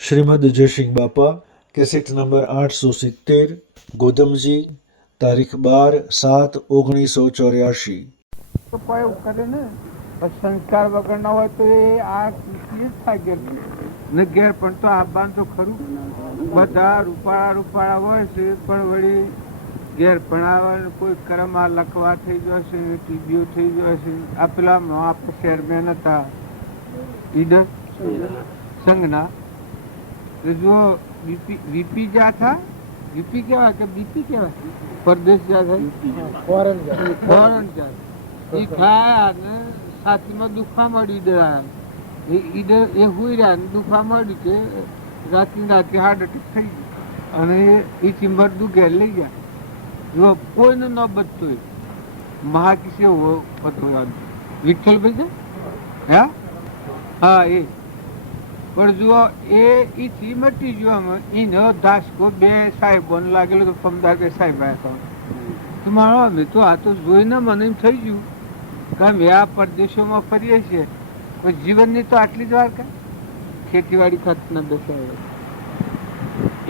શ્રીમદ જયસિંહ બાપા cassette number 870 ગોધમજી તારીખ 12/7/1984 તો કોઈ કરે ને સંસ્કાર વગર ના હોય તો એ આ કૃતિ જ થાય ને ઘેર પણ તો આવવાનું તો ખરું. બધા રૂપાળા હોય છે પણ વળી ઘેર ભણાવે કોઈ કર્મમાં લખવા થઈ જશે, ટીબીઓ થઈ જશે. આ પેલા આપણે ચેરમેન હતા ઈડર સંઘના, જો વીપી જ્યાં થા વીપી કેવાય કે બીપી કેવાય, પરદેશ જ્યાં થાય ફોરેન જાય એ ખાયા ને છાતીમાં દુખવા મળ્યું ઈડર એ હુઈ રહ્યા ને દુખવા મળ્યું કે રાતે હાર્ટ એટેક થઈ ગયું અને એ ચિંબર ઘેર લઈ ગયા. જો કોઈને ન બચતું મહાકિસે હતો વિઠ્ઠલભાઈ છે હા એ પણ જુઓ એ થી મટી ગયો. એનો દાસકો બે સાહેબો લાગેલો તો પમદાર બે સાહેબ તો મારો અમે તો આ તો જોઈને મને એમ થઈ ગયું કે અમે આ પરદેશોમાં ફરીએ છીએ કોઈ જીવનની તો આટલી જ વાર કે ખેતીવાડી ખાતના બેસાડે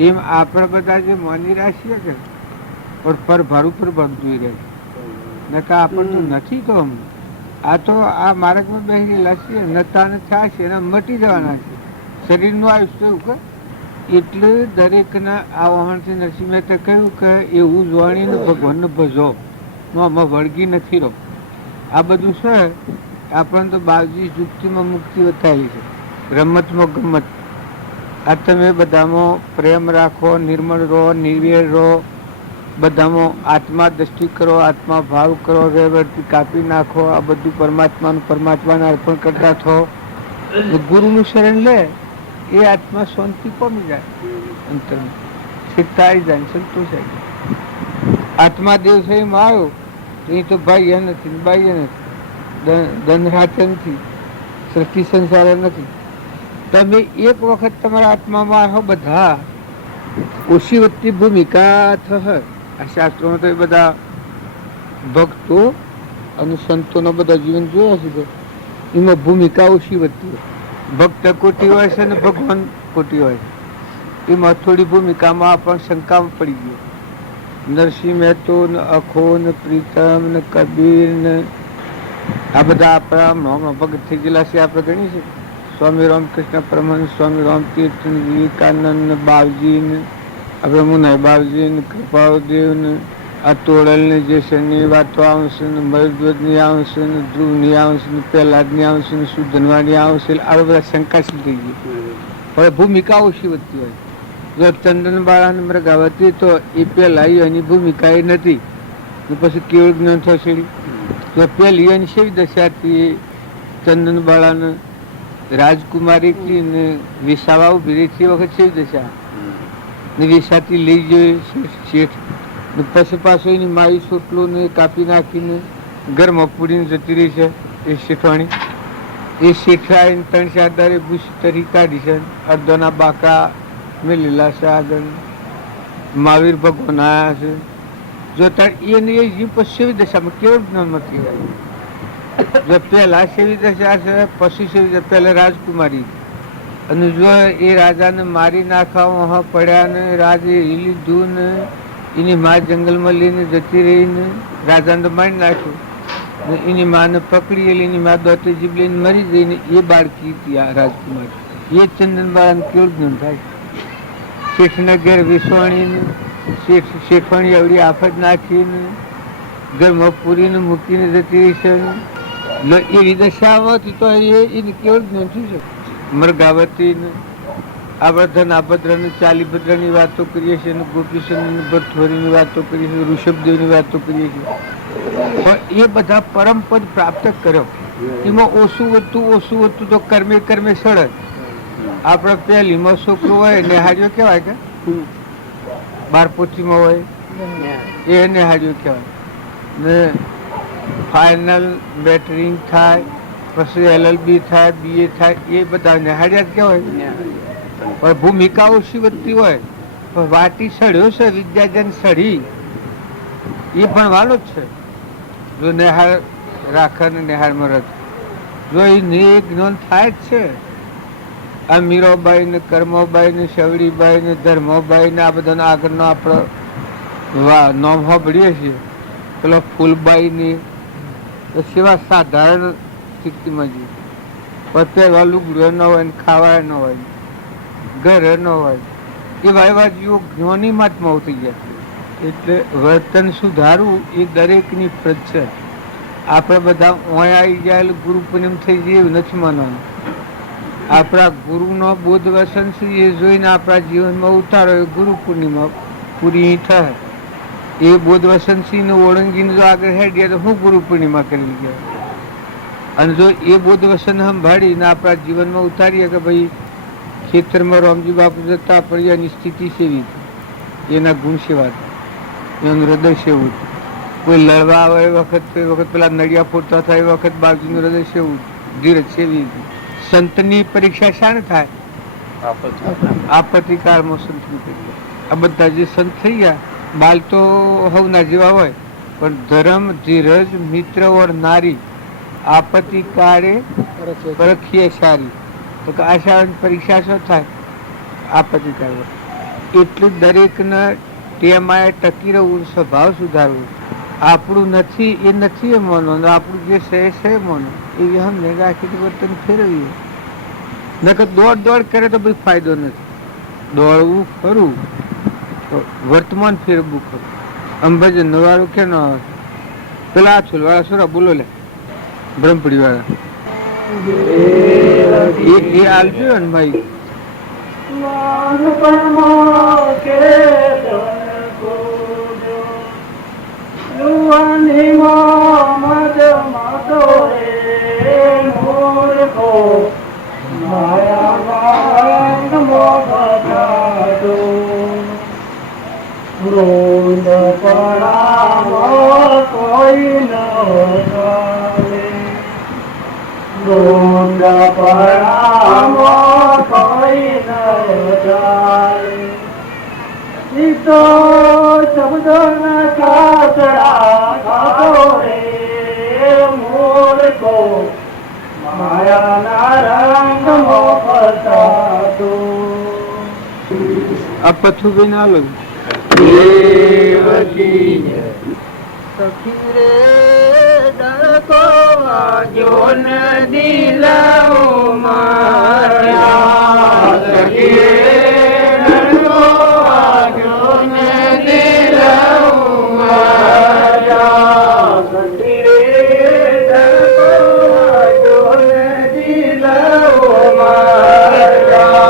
એમ આપણે બધા જે મોની રાશીએ કે પર ભારું પર બનતું રહે ને કે આપણને નથી તો આ તો આ માર્ગમાં બેસેલા છીએ નતા ને થયા છે એના મટી જવાના છે. શરીરનું આયુષ્ય એવું કે એટલે દરેકના આ વહાણથી નરસિંહ મહેતા કહ્યું કે એવું જોણીને ભગવાનને ભજો આમાં વળગી નથી રહો. આ બધું છે આપણને તો બાવજી યુક્તિમાં મુક્તિ બતાવી છે, રમતમાં ગમત. આ તમે બધામાં પ્રેમ રાખો, નિર્મળ રહો, નિર્વેર રહો, બધામાં આત્મા દ્રષ્ટિ કરો, આત્મા ભાવ કરો, વ્યવહારથી કાપી નાખો. આ બધું પરમાત્માને અર્પણ કરતા થો. ગુરુનું શરણ લે એ આત્મા શાંતિ પામી જાય, અંતરમાં સ્થિરતા આવી જાય, સંતોષ આવી જાય. આત્મા દેવ શરીરમાં આવ્યો તો એ તો બાહ્ય નથી, બાહ્ય નથી, દંડરાચન નથી, સૃષ્ટિ સંસાર નથી. તમે એક વખત તમારા આત્મામાં આવો બધા ઓછી વધતી ભૂમિકા થશે. આ શાસ્ત્રોમાં તો એ બધા ભક્તો અને સંતોનો બધા જીવન જોયા છે એમાં ભૂમિકા ઓછી વધતી હોય. ભક્ત કોટી હોય છે ને ભગવાન કોટી હોય છે. એમાં થોડી ભૂમિકામાં આપણને શંકામાં પડી ગયો. નરસિંહ મહેતો ને અખો ને પ્રીતમ ને કબીર ને આ બધા આપણા ભગત થઈ ગયેલા છે. આપણે ગણી છે સ્વામી રામકૃષ્ણ પરમહંસ, સ્વામી રામતીર્થ, વિવેકાનંદ ને બાવજી ને આપણે મુનાઈ બાવજી ને કૃપાળદેવ ને આ તોડલ ને જેસરની વાતો આવશે ને મયુરધ્વજની આવશે ને ધ્રુવની આવશે ને પ્રહલાદની આવશે ને સુધનવાની આવશે. આ બધા શંકાશીલ થઈ ગઈ હવે ભૂમિકા ઓછી વધતી હોય. જો ચંદન બાળા ને મૃગાવતી તો એ પેલા એની ભૂમિકા એ નથી પછી કેવળ જ્ઞાન થશે. પેલી એની સેવી દશા હતી ચંદન બાળાને રાજકુમારી ને વિસાવા ઉભી રહી છે વખત સેવી દશા ને વિસાથી લઈ જોઈએ શેઠ પછી પાછો એની માઈ સોટલો ને કાપી નાખીને ઘરમાં પૂરીને જતી રહી છે. એ શેઠવાણી એ શેઠા 3-4 દારે ભૂસ તરી કાઢી છે. અર્ધોના બાકા મેલેલા છે આગળ. મહાવીર ભગવાન આવ્યા છે. જો તાર એની એ સેવી દશામાં કેવળ જ્ઞાનમાં કહેવાય. જો પહેલા સેવી દશા છે પછી સેવી પહેલા રાજકુમારી અને જો એ રાજાને મારી નાખવા પડ્યા ને રાજે લીધું ને એની મા જંગલમાં લઈને જતી રહીને રાજાને મારી નાખ્યું ને એની માને પકડી એની મા દોતે જીભ લઈને મરી જઈને એ બાળકી હતી આ રાજકુમારી. એ ચંદન બાળાને કેવું જ્ઞાન થાય. શેઠના ઘેર વિસવાણીને શેઠવાણી એવડી આફત નાખીને ઘરમાં પૂરીને મૂકીને જતી રહી છે. એવી દશામાં હતી તો એને કેવું જ્ઞાન થયું છે. મૃગાવતી ને આપણે ધનાભદ્રની ચાલીભદ્રની વાતો કરીએ છીએ અને ગોપીચંદ ભટ્ટોરીની વાતો કરીએ છીએ, ઋષભદેવની વાતો કરીએ છીએ. પણ એ બધા પરમપદ પ્રાપ્ત કર્યો એમાં ઓછું વધતું તો કર્મે સળદ. આપણે પહેલીમાં છોકરો હોય નેહાર્યો કહેવાય કે 12 હોય એ નેહાર્યો કહેવાય ને ફાઇનલ બેટરિંગ થાય પછી LLB થાય, BA થાય એ બધા નેહાર્યા જ કહેવાય. પણ ભૂમિકા ઓછી વધતી હોય પણ વાટી સડ્યો છે વિદ્યાજન સડી એ ભણવાનો જ છે. જો નેહાર રાખે ને નેહારમાં રથ જો એ જ્ઞાન થાય જ છે આ મીરાબાઈ ને કર્મોબાઈ ને શવડીબાઈ ને ધર્મોબાઈ ને આ બધાનો આગળનો આપણો નામ સાંભળીએ છીએ. પેલો ફૂલબાઈ ની સેવા સાધારણ સ્થિતિમાં જીવે. પહેરવા લુગડું ન હોય ને ખાવા ન હોય, ઘર ન હોય, એવા એવા જીવો જ્ઞાની મહાત્માઓ થઈ ગયા. એટલે વર્તન સુધારવું એ દરેકની ફરજ છે. આપણે બધા ઓય આવી ગયા એટલે ગુરુ પૂનમ થઈ જાય એવું નથી માનવાનું. આપણા ગુરુનો બોધ વસન છે એ જોઈને આપણા જીવનમાં ઉતારો એ ગુરુ પૂર્ણિમા પૂરી થાય. એ બોધ વસન સિંહ ઓળંગીને જો આગળ હેડીએ તો હું ગુરુ પૂર્ણિમા કરી ગયા. અને જો એ બોધ વસન સંભાળીને આપણા જીવનમાં ઉતારીએ કે ભાઈ ખેતરમાં રામજી બાપુ જતા પણ એની સ્થિતિ સેવી, એના ગુણ સેવા, એનું હૃદય સેવું, કોઈ લડવા આવે એ વખત પેલા નડિયા ફોડતા થાય એ વખત બાજુનું હૃદય સેવું, ધીરજ સેવી. સંતની પરીક્ષા શાને થાય? આપત્તિકાળમાં સંતની પરીક્ષા. આ બધા જે સંત થઈ ગયા બાલ તો હવના જેવા હોય, પણ ધર્મ, ધીરજ, મિત્ર ઓર નારી આપત્તિ કાળે પરખીએ સારી. તો કે આશા પરીક્ષા શું થાય? આપત્તિ કાળ. એટલું દરેકને ટેમાએ ટકી રહેવું, સ્વભાવ સુધારવું. આપણું નથી એ નથી એ માનવાનું, આપણું જે છે એ માનો. એવી અમને રાખી વર્તન ફેરવીએ. નકર દોડ કરે તો બધી ફાયદો નથી. દોડવું ખરું, વર્તમાન ફેરવવું ખરું. અંબાજી નવારું કે ન આવે? પેલા છોલવાળા સોરા બોલો લે, બ્રહ્મપુરી વાળા એ આલજો ને ભાઈ. રોંદ પડામાં કોઈ ન ચાલે, રોંદ પડામાં કોઈ ન ચાલે. ઈતો શબ્દોના કાચડા ખાતો રે મૂર્ખો, માયાના રંગમાં ફસાતો. આ પથ્થું બી ના લો. સખી રે ડકો વાગ્યો નદી લાવો માર્યા, સખી રે ડકો વાગ્યો નદી લાવો માર્યા, સખી રે ડકો વાગ્યો નદી લાવો માર્યા,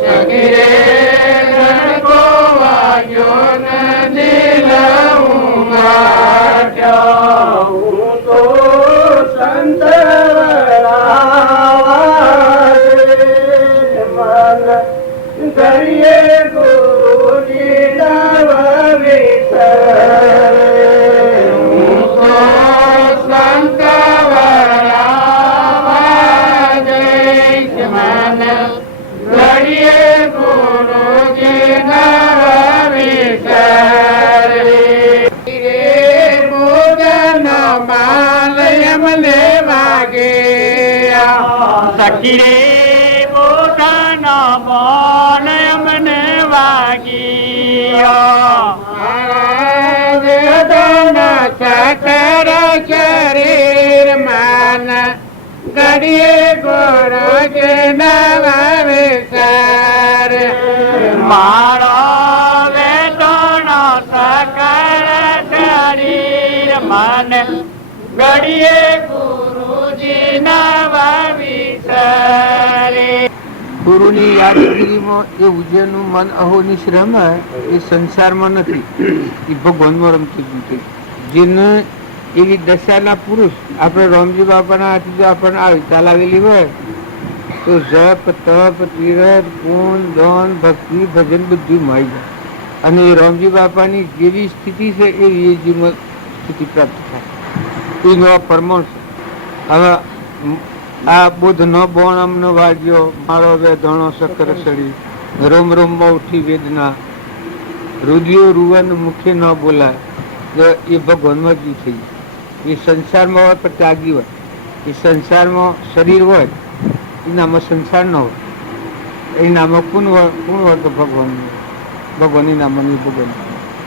સખી રે ડકો વાગ્યો નદી લાવો માર્યા. હું તો સંત ઘડીએ ગુરુજી નામ વિસરે, હું તો સંત ઘડીએ ગુરુજી નામ વિસરે. મને વાગે સખી રે પોતાના બોલ મને વાગી, સકર શરીર માન ઘડીએ ગુરુજી નામ વિસર. મારો વેદનો સકર શરીર માન ઘડીએ ગુરુજી નામ વિસરે. ગુરુની યાદગીરીમાં એ ઉજ્જૈનનું મન અહોનિશ રમે એ સંસારમાં નથી, એ ભગવાનમાં રમતું નથી. જેને એવી દશાના પુરુષ આપણે રામજી બાપાના હાથે જો આપણને આવી ચલાવેલી હોય તો જપ, તપ, તીરથ, પૂન, દાન, ભક્તિ, ભજન બધું મળી જાય. અને એ રામજી બાપાની જેવી સ્થિતિ છે એવી એ જીવન સ્થિતિ પ્રાપ્ત થાય. એનો પરમાણ છે. હવે આ બુદ્ધ નો બોણ અમને વાગ્યો, મારો વેદણો સકર સડી, રોમ રોમમાં ઉઠી વેદના, રુદિયો રૂવન મુખે ન બોલાય. એ ભગવાનમાં જ થઈ. એ સંસારમાં હોય પણ ત્યાગી હોય. એ સંસારમાં શરીર હોય એનામાં સંસાર ન હોય. એ નામમાં કોણ હોય તો ભગવાનની નામની ભગવાન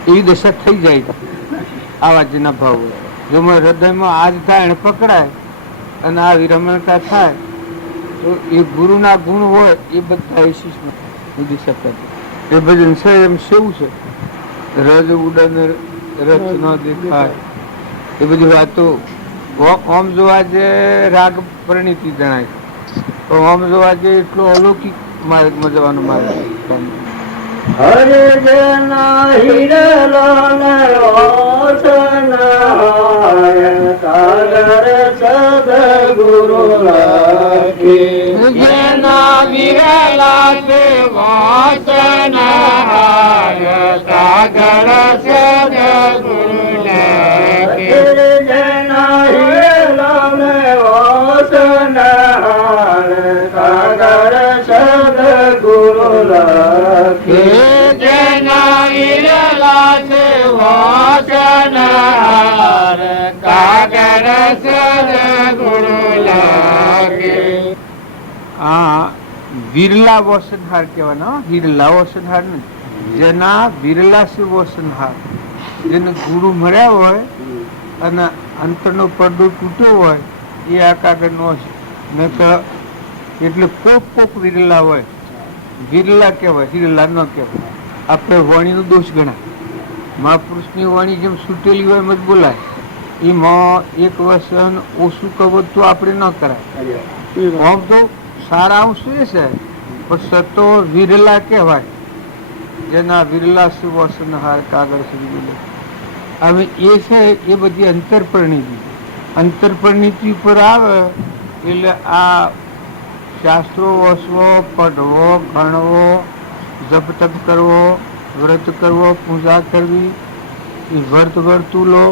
એવી દશા થઈ જાય આવા જેના ભાવ હોય. જો મારા હૃદયમાં આજ થાય એને પકડાય અને આ વિરમણતા થાય તો એ ગુરુના ગુણ હોય એ બધા વિશિષ્ટ દિશા કરે. એ ભજન છે એમ સેવું છે, રજ ઉડન રચ ન દેખાય, એ બધી વાતો ઓમ જોવા જે રાગ પરિણીતિ જણાય, ઓમ જોવા જે એટલો અલૌકિક માર્ગમાં જવાનો માર્ગ. હરે જના હિરલાલ વાસનાય સાગર સદગુરુ લાખી. જના વિરલા તે વાસનાય સાગર સદગુરુ લાખી. જના હિરલાલ વાસનાય સાગર સદગુરુ લાખી. આ વિરલા વસનહાર કહેવાના, હિરલા વસનહાર નહીં. જેના વિરલા છે વસનહાર, જેને ગુરુ મળ્યા હોય અને અંતરનો પડદો તૂટ્યો હોય એ આ કાગળનો છે. નહીં તો એટલે કોક વિરલા હોય, વિરલા કહેવાય, હિરલા ન કહેવાય. આપણે વાણીનો દોષ ગણાય. મહાપુરુષની વાણી જેમ છૂટેલી હોય એમ જ બોલાય. એમાં એક વસન ઓછું કવત તો આપણે ન કરાય. આમ તો સારા અંશ એ છે પણ સતો વિરલા કહેવાય, જેના વિરલા છે વસનહાર કાગળ સુધી બોલે. હવે એ છે એ બધી અંતરપરિણીતિ પર આવે એટલે આ શાસ્ત્રો વસવો, પઢવો, ગણવો, જપ તપ કરવો, વ્રત કરવો, પૂજા કરવી, એ વર્તુલો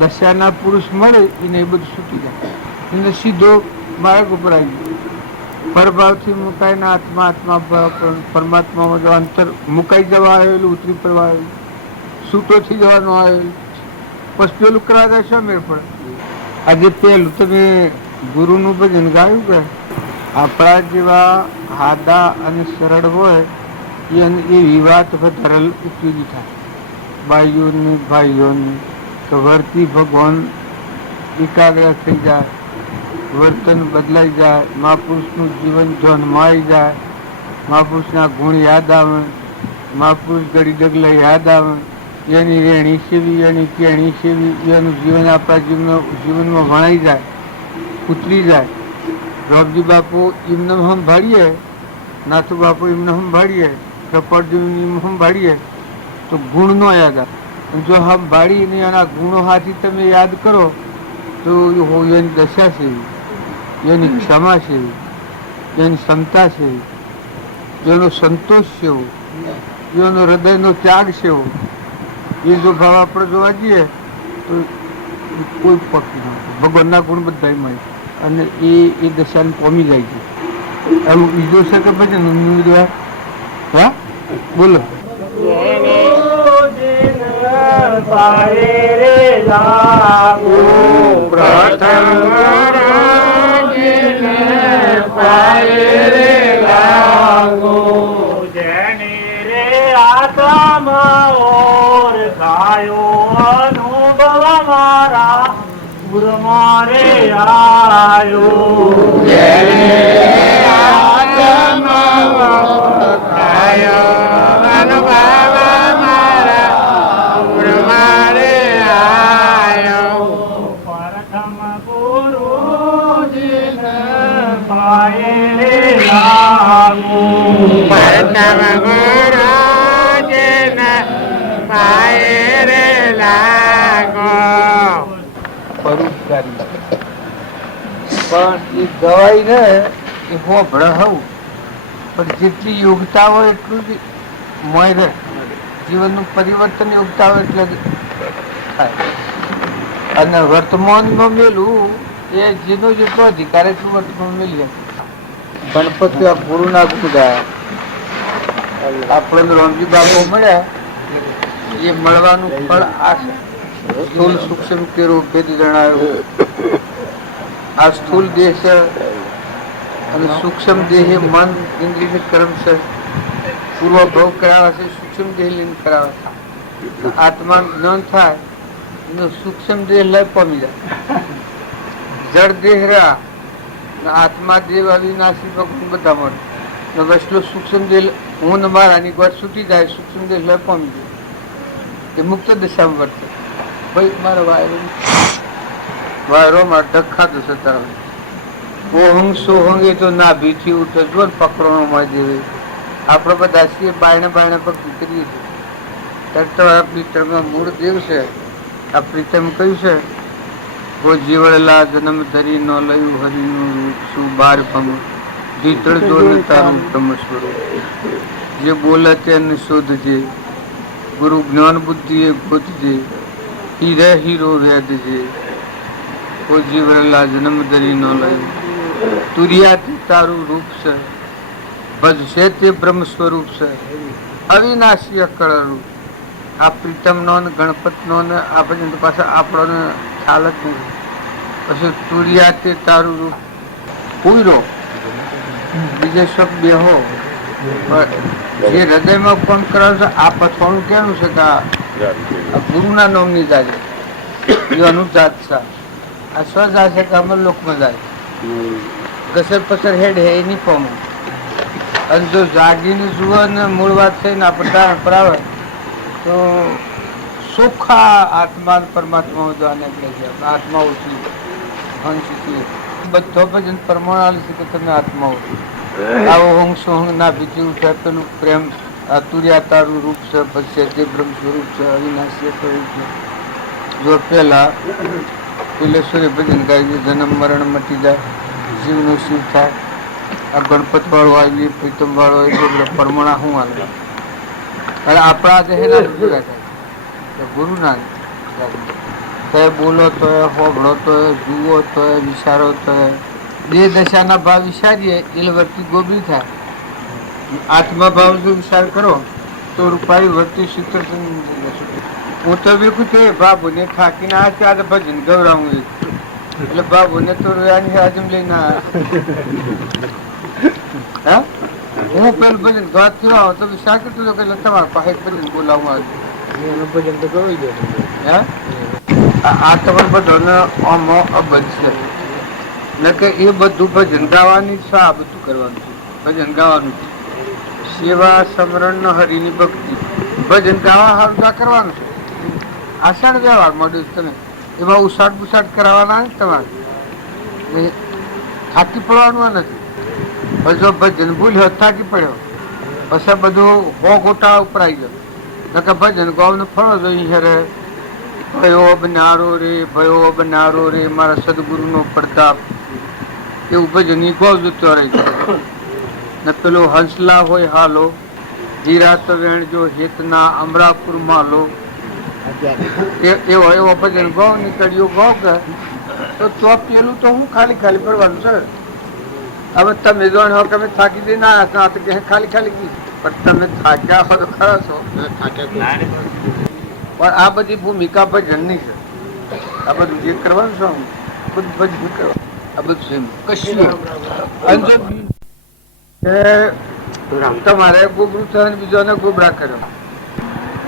દશાના પુરુષ મળે એને એ બધું છૂટી જાય, એને સીધો માર્ગ ઉપર આવી જાય. પરભાવથી મુકાઈને આત્મા પરમાત્મામાં જો અંતર મુકાઈ જવા આવેલું, ઉતરી પડવા આવેલું, છૂટો થઈ જવાનું આવેલું, પછી પેલું કરા જાય શા મેળ પડે. આજે પેલું તમે ગુરુનું ભજન ગાયું કે આપણા જેવા હાદા અને સરળ હોય એ વિવાદ વધારે ઉપયોગી થાય. બાઈઓને ભાઈઓને તો વર્તી ભગવાન એકાગ્ર થઈ જાય, વર્તન બદલાઈ જાય, મહાપુરુષનું જીવન ધ્યાનમાં આવી જાય, મહાપુરુષના ગુણ યાદ આવે, મહાપુરુષ ઘડી ડગલા યાદ આવે, એની રેણી સેવી, એની કેણી સેવી, એનું જીવન આપણા જીવનમાં વણાઈ જાય, ઉતરી જાય. રોબજી બાપુ એમને સંભાળીએ, નાથુ બાપુ એમને સંભાળીએ, કપડજી સંભાળીએ તો ગુણ નો યાદ આવે. જો સંભાળીને એના ગુણો હાથી તમે યાદ કરો તો એની દશા છે, એની ક્ષમા છે, એની ક્ષમતા છે, એનો સંતોષ છે, એનો હૃદયનો ત્યાગ છે. એ જો ભાવ આપણે જોવા જઈએ તો કોઈ પક્ષ ના ભગવાનના ગુણ બધા મળે અને એ દશાને પોમી જાય છે. એમ બીજો છે કે પછી હા બોલો. અનુભવ મારા ગુરમારે આયો પરોપકારી પણ એ દવાઈ ને એ હોભળે હવું પણ જેટલી યોગતા હોય એટલું જ મોય રહે. જીવનનું પરિવર્તન યોગતા હોય એટલે થાય. અને વર્તમાનમાં મેલું એ જેનો જેટલો અધિકાર એટલું વર્તમાન મેલી જાય. ગણપતિ આ ગુરુના ગુણ ગાયા, આપણે રામજી બાપુ મળ્યા એ મળવાનું ફળ આ છે. સ્થૂલ સૂક્ષ્મ કેરો ભેદ જણાયો. આ સ્થૂલ દેહ છે અને સૂક્ષ્મ દેહે મન ઇન્દ્રિય કર્મ છે પૂર્વ ભોગ કરાવે છે, સૂક્ષ્મ દેહ લઈને કરાવે છે. આત્મા જ્ઞાન થાય એનો સૂક્ષ્મ દેહ લય પામી જાય. જળ દેહ રહ્યા આત્મા દેવ અવિનાશી ભગવાન બધા મળે વસલો સૂક્ષ્મ દેહ હું ને મારાની ગોળ છૂટી જાય, સૂક્ષ્મ દેહ લય પામી જાય એ મુક્ત દિશામાં વર્તે. ભાઈ મારા વાયરોમાં ધક્કા તો સતા ઓહંગ સોહંગ એ તો ના ભીથી ઉઠે જો પકડવાનો માં દેવે આપણે બધા છીએ બાયણે બાયણે ભક્તિ કરીએ છીએ. તો આ પ્રીતમમાં મૂળ દેવ છે. આ પ્રીતમ કયું છે? વો જીવડેલા જન્મ ધરી ન લયું હરિનું રૂપ શું બાર ભમ જીતળ જોને તારું બ્રહ્મ સ્વરૂપ. જે બોલે તેને શોધજે, ગુરુ જ્ઞાન બુદ્ધિ એ ગોતજે, હીરે હીરો વેદજે. વો જીવડેલા જન્મ ધરી ન લયું તુરિયાથી તારું રૂપ છે, ભજશે તે બ્રહ્મ સ્વરૂપ છે, અવિનાશી અકળ રૂપ. આ પ્રીતમ નો ગણપત નો ને આ પછી પાછા આપણો ખ્યાલ જ નહીં. પછી તુરિયા તે તારું રૂપ પૂરો બીજે શબ્દ બેહો જે હૃદયમાં કોણ કરાવે છે આ પછવાડું કેવું છે કે આ ગુરુના નામની જાય એ અનુજાત છે. આ સ્વજા છે કે અમર લોકમાં જાય કસર પસર હેડ હે એની ફોર્મ. અને જો જાગીને જુઓ ને મૂળ વાત થઈને આપણે પરાવે તો સુખા આત્મા પરમાત્મા જોવાને આત્મા ઓછી હંસથી બધો ભજન પરમાણ છે કે તમે આત્મા ઓછી આવો હોંગ સોહંગ ના બીજું ઉઠે પેલું પ્રેમ તુર્યા તારું રૂપ છે પછી તે બ્રહ્મ સ્વરૂપ છે અવિનાશી સ્વરૂપ છે. જો પેલા પિલેશ્વરી ભજન ગાય જન્મ મરણ મટી જાય જીવનું શિવ થાય. આ ગણપત વાળો આવી પ્રીતમ વાળો આવી પરમણા શું આવે અને આપણા દેહ ગુરુ ના બોલો તો હોબળો તો જુઓ તો વિચારો તો બે દશાના ભાવ વિચારીએ એટલે વર્તી ગોબરી થાય. આત્મા ભાવ જો વિચાર કરો તો રૂપાળી વર્તી શીતળ. હું તો બિલકુલ તે બાબુને થાકીને આ ચાર ભજન ગૌરાવું એટલે બાબુને તો રોયાની હાજમ લઈને હા હું પેલું ભજન ગાત થયો તો વિચાર કરતો હતો કે તમારા પાસે ભજન બોલાવવા ભજન તો ગવાઈ ગયો. આ તમારે બધાને આમો અબજ છે ને કે એ બધું ભજન ગાવાની છે. આ બધું કરવાનું છે ભજન ગાવાનું છે. સેવા સમરણ હરિની ભક્તિ ભજન ગાવા હારું કરવાનું છે. આષાઢ વ્યવહાર મળ્યું તમે એમાં ઉસાટ બુસાટ કરાવવાના તમારે થાકી પડવાનું નથી. જો ભજન ભૂલ્યો થાકી પડ્યો પછી બધું હો ગોટા ઉપરાઈ ગયો નકર ભજન ગાવાનું ફળો જોઈએ હેરે ભયો બનારો રે ભયો બનારો રે મારા સદગુરુનો પ્રતાપ એવું ભજન એ ગાવ જતો રહી ગયો ને પેલો હંસલા હોય હાલો જીરાત વેણજો હેતના અમરાપુર માલો એવો એવો ભજન ગાવ નીકળ્યો ગાવ કે તો પેલું તો હું ખાલી ખાલી પડવાનું છે. હવે તમે જોણ હો કે અમે થાકી દઈને આવ્યા તો કે ખાલી ખાલી કી પણ તમે થાક્યા હો તો ખરા છો પણ આ બધી ભૂમિકા ભજનની છે. આ બધું જે કરવાનું છે બધું ભજન કરવા આ બધું કશું તમારે ગોબરું થયો બીજોને ગોબરા કર્યો.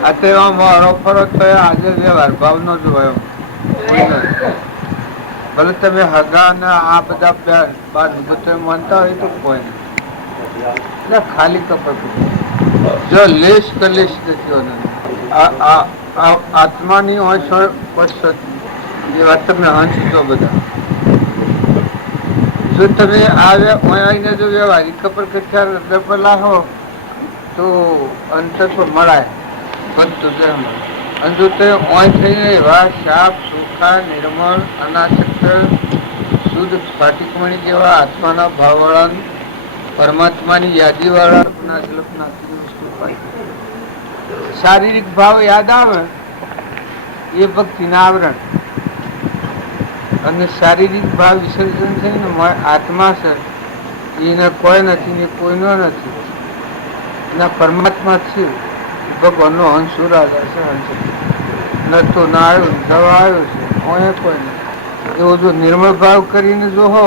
આ તો મારો ફરો થયો આજે વ્યવહાર ભાવ નો જોયો ભલે તમે હગા ને આ બધા માનતા હોય તો કોઈ નહીં ખાલી કપડ જો લેશ કલેશ નથી આત્માની એ વાત તમે હંચો બધા. જો તમે આવીને જો વ્યવહારિક કપડ કચ્છા લાવો તો અંતર તો મળાય બધું ધર્મ અને જો તે ઓય થઈને એવા સાફ ચોખ્ખા નિર્મળ અનાસક્ત શુદ્ધ સ્ફટિકમણી જેવા આત્માના ભાવવાળા પરમાત્માની યાદીવાળા શારીરિક ભાવ યાદ આવે એ ભક્તિના આવરણ અને શારીરિક ભાવ વિસર્જન થઈને આત્મા છે એને કોઈ નથી ને કોઈનો નથી એના પરમાત્મા છે ભગવાનનો હંસ રાજા છે હંસ નતો ના આવ્યો દવા આવ્યો છે કોઈ નહીં એવો જો નિર્મળ ભાવ કરીને જો હો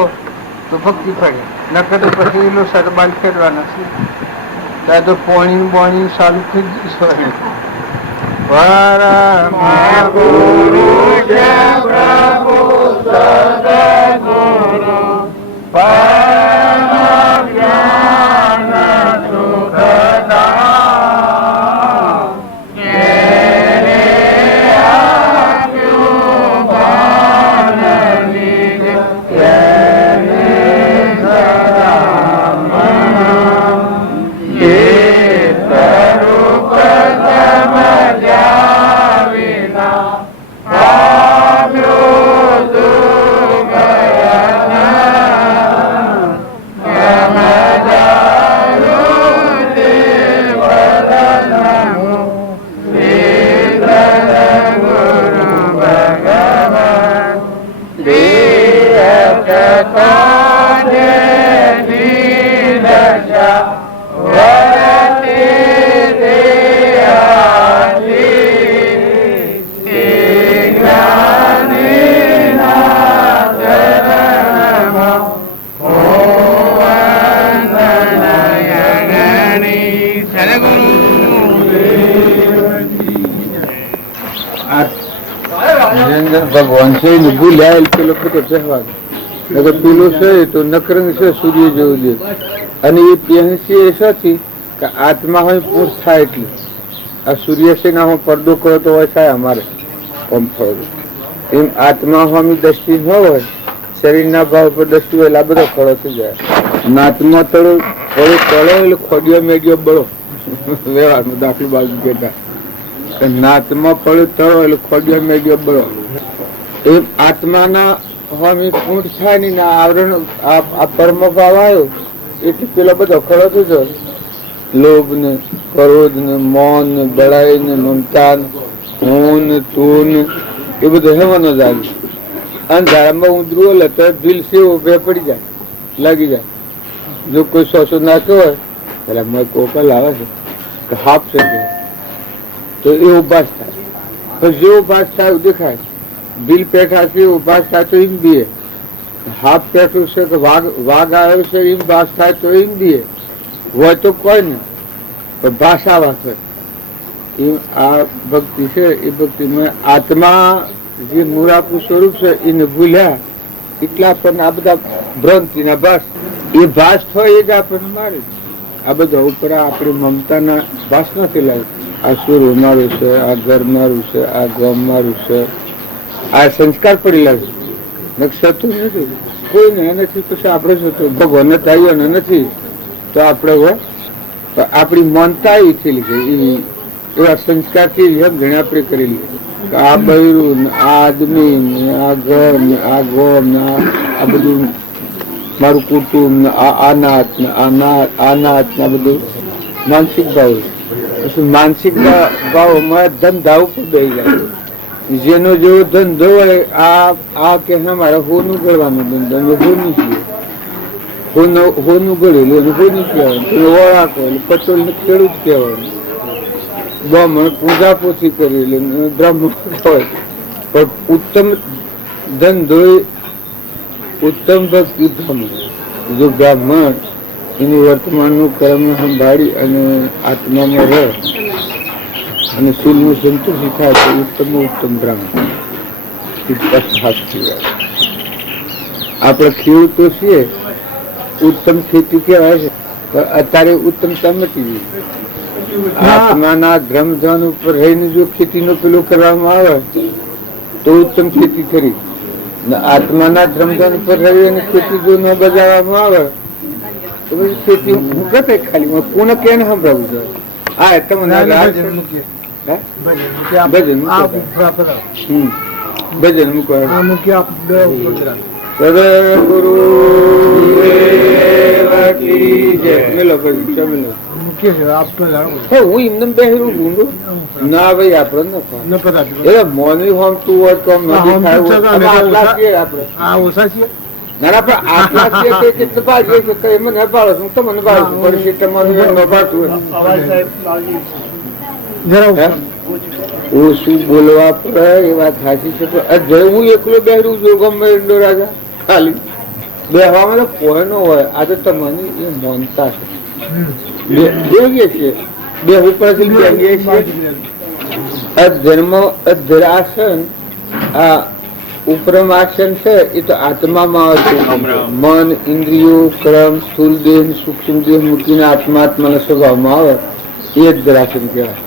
તો ભક્તિ પડે. નકર તો પછી એનો સરબાલ ફેરવાના છે. ત્યાં તો પોણી બોણી ચાલુ થઈ જશે. પરમ ગુરુ છે પ્રભુ સદગુરુ, પરમ જ્ઞાન સુખદાતા, કેરે આપ્યું ભાન નિજ, કેરે સદામણ, એ સ્વરૂપ સમજ્યા વિના પામ્યો દુઃખ યજ્ઞ, સમજાયું દેવદનમો શ્રી સદગુરુ ભગવાન, દેહચકાને નિદશા વરતી દેહાતી, તે જ્ઞાનીના ચરણમાં હું વંદનયગણી. ભગવાન છે એને ભૂલ્યા પેલો બધો તહેવાર. પેલું છે તો નકરંગ છે સૂર્ય જેવું દેખ, અને એ પેન્સી એ સાચી કે આત્મા હોય પૂર થાય એટલી. આ સૂર્ય છે ને હું પડદો કરો તો હોય થાય અમારે કમ્ફર્ટ. એમ આત્મા હમી દ્રષ્ટિ ન હોય, શરીરના ભાવ પર દ્રષ્ટિ હોય એટલે આ બધો ખડો થઈ જાય. નાતમાં તળો તળો એટલે ખોડિયો મેડિયો બળો વ્યવહારમાં દાખલ બાજુ કહેતા. નાતમાં પડ્યો તળો એટલે ખોડિયો મેડિયો બળો. એમ આત્માના હમી પૂર્ણ થાય ને આવરણ આ પરમ ભાવ આવ્યો એટલે પેલો બધો ખડો થઈ જાય. લોભ ને ક્રોધ ને મૌન ને બળાઈ ને મમતા ને હું ને તું ને એ બધું હેવાનો જ આવે. અંધારામાં ઊંધરું એટલે તો દિલ સેવો બે પડી જાય, લાગી જાય. જો કોઈ સોસો નાખ્યો હોય પેલા મેં કોકલ આવે છે કે હાફ છે તો એ ઉપાસ થાય. તો જે ઉપાસ થાય એવું દેખાય. બિલ પેઠા છે ઉપાસ થાય તો એમ દે. હાફ પેઠું છે કે વાઘ આવ્યો છે એમ ભાસ થાય તો એમ દે. હોય તો કોઈ ને પણ ભાષા વાંચે. એ આ ભક્તિ છે એ ભક્તિમાં આત્મા જે મૂળાપું સ્વરૂપ છે એને ભૂલ્યા એટલા પણ આ બધા ભ્રાંતિના ભાસ એ ભાસ થાય એ જ આપણને મારે. આ બધા ઉપર આપણે મમતાના ભાસ નથી લાવે. આ સૂર્ય મારું છે, આ ઘર મારું છે, આ ગામ મારું છે, આ સંસ્કાર પડેલા છે. સતું નથી કોઈને નથી, પછી આપણે સતું ભગવાન આવ્યો નથી તો આપણે હોય આપણી મનતા એવી થયેલી છે. એવા સંસ્કારથી ઘણી આપણે કરેલી. આ બૈરું આ આદમી આ ઘર ને આ ગોમ ને આ બધું મારું કુટુંબ ને આ અનાથ ને અનાથ ને બધું માનસિક ભાવ. પછી માનસિક ભાવમાં ધંધા ઉપર દઈ જાય. જેનો જેવો ધંધો હોય આ કે મારે હોનું ગળવાનો ધંધો અમે હોનું છીએ, હોનું ગળેલું અને હોનું કહેવાય. ઓળાકો એટલે પટોલ ને ખેડૂત કહેવાય. બ્રાહ્મણ પૂજા પોથી કરેલી બ્રાહ્મણ હોય. પણ ઉત્તમ ધંધો ઉત્તમ ભક્તિ બ્રાહ્મણ. જો બ્રાહ્મણ એની વર્તમાનનું કર્મ સંભાળી અને આત્મામાં રહે અને શીલનું સંતોષી થાય તો ઉત્તમ ઉત્તમ બ્રાહ્મણ. આપણે ખેડૂતો છીએ, ઉત્તમ ખેતી કહેવાય છે, અત્યારે ઉત્તમતા મટી ગઈ. આત્માના ધ્રમધન ઉપર રહીને જો ખેતીનો પેલું કરવામાં આવે તો ઉત્તમ ખેતી કરી. આત્માના ધ્રમધન ઉપર રહી અને ખેતી જો ન બજાવવામાં આવે તો પછી ખેતી હું ઘટે ખાલી કોને કેને સંભળાવું છે. હા તમને ભજન મૂકો. સદગુરુ હું એમને બેહરું ગુંડું ના ભાઈ આપડે મોની હોમ તું હોય તો આપડે ના પણ આટલા છીએ મને પાડો છું તો મને પાડું પડશે તમારું પાડતું હું શું બોલવા પડે એ વાત સાચી છે. પણ હું એકલો બેહરું છું ગમે એટલો રાજા ખાલી બેહવામાં તો કોઈ ન હોય. આ તો તમને એ માનતા છે. બેહીએ છીએ, બેહવું પડે બેહીએ છીએ. અધર્મ અધરાસન, આ ઉપરમ આસન છે એ તો આત્મામાં આવે છે. મન, ઇન્દ્રિયો, ક્રમ, સ્થૂલ દેહ, સૂક્ષ્મ દેહ મૂકીને આત્માના સ્વભાવમાં આવે એ અધરાસન કહેવાય.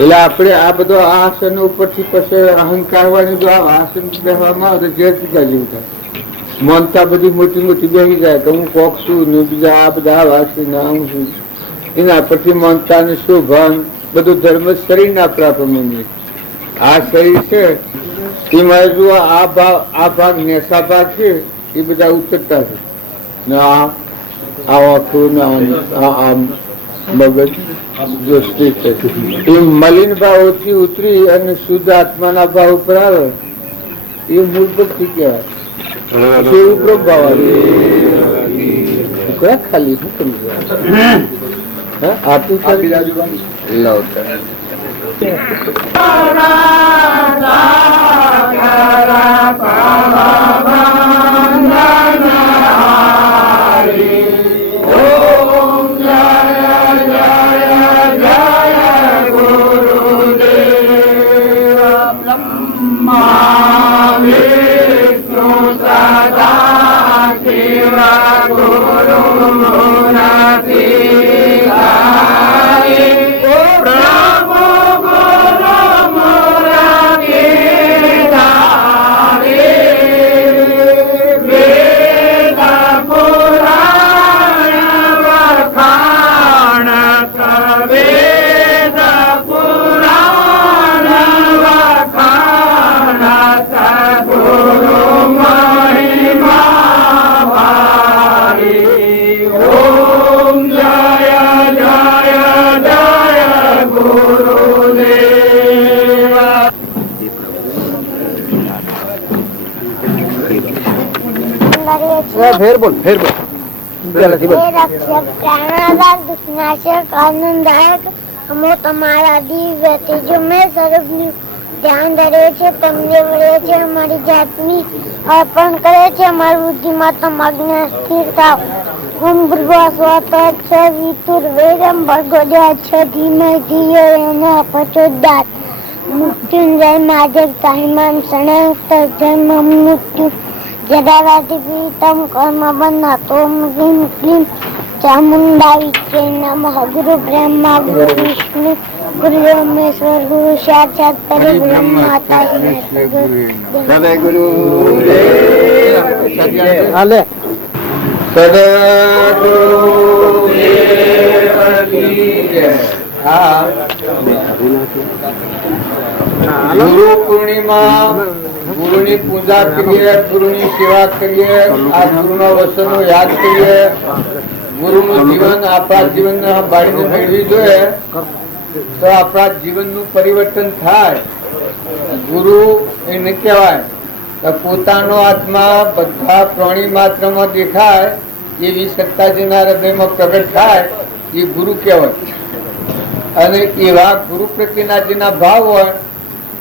એટલે આપણે આ બધો આસન ઉપરથી પછી અહંકાર વાળી જો આ આસન બેસવામાં આવે તો જે ચૂકા જેવું થાય. માનતા બધી મોટી મોટી બેસી જાય કે હું કોક છું ને બીજા આ બધા આસન હું છું. એના પછી માનતા ને શોભાન બધું ધર્મ શરીરના પ્રમાણે. આ શરીર છે એમાં જો આ ભાગ નેસા ભાગ છે એ બધા ઉતરતા છે ને આ આખું મગજ જો સ્થિત છે એ મલિન ભાવોથી ઉતરી અને શુદ્ધ આત્માના ભાવ ઉપર આવે એ મૂળ ભક્તિ કહેવાય. ઉપરોમ ભાવ આવે ખાલી શું સમજ આટલું લાવતા ફેર બોલ ફેર બોલ. दुखनाशक आनंददायक हमो તમારા દિવ્ય તેજો મેં સર્વનું ધ્યાન ધરે છે, તમને વળે છે, અમારી જાતની અર્પણ કરે છે, અમારી બુદ્ધિમાં તમાજ્ઞ સ્થિર થાવ. ઓમ ભૃગસ્વત છે વિતુર વેદમ ભર્ગોદય છે ધીમે ધીરે એના પ્રચોદાત મૃત્યુંજય માધવ કાહિમાન સણાયુક્ત જન્મ મૃત્યુ જડાવાદી પ્રીતમ કર્મ બંધાતો ક્લીમ ક્લીમ ચામુંડા વિચે નમઃ. ગુરુ બ્રહ્મા ગુરુ વિષ્ણુ ગુરુ રામેશ્વર ગુરુ સાક્ષાત પરબ્રહ્મ માતા ગુરુ ગુરુ પૂર્ણિમા ગુરુની પૂજા કરીએ, ગુરુની સેવા કરીએ, આ ગુરુનો વચનો યાદ કરીએ, ગુરુનું જીવન આપણા જીવન બાળીને મેળવી જોઈએ તો આપણા જીવનનું પરિવર્તન થાય. ગુરુ એને કહેવાય પોતાનો આત્મા બધા પ્રાણી માત્રમાં દેખાય એવી સત્તાજીના હૃદયમાં પ્રગટ થાય એ ગુરુ કહેવાય. અને એવા ગુરુ પ્રત્યેના જેના ભાવ હોય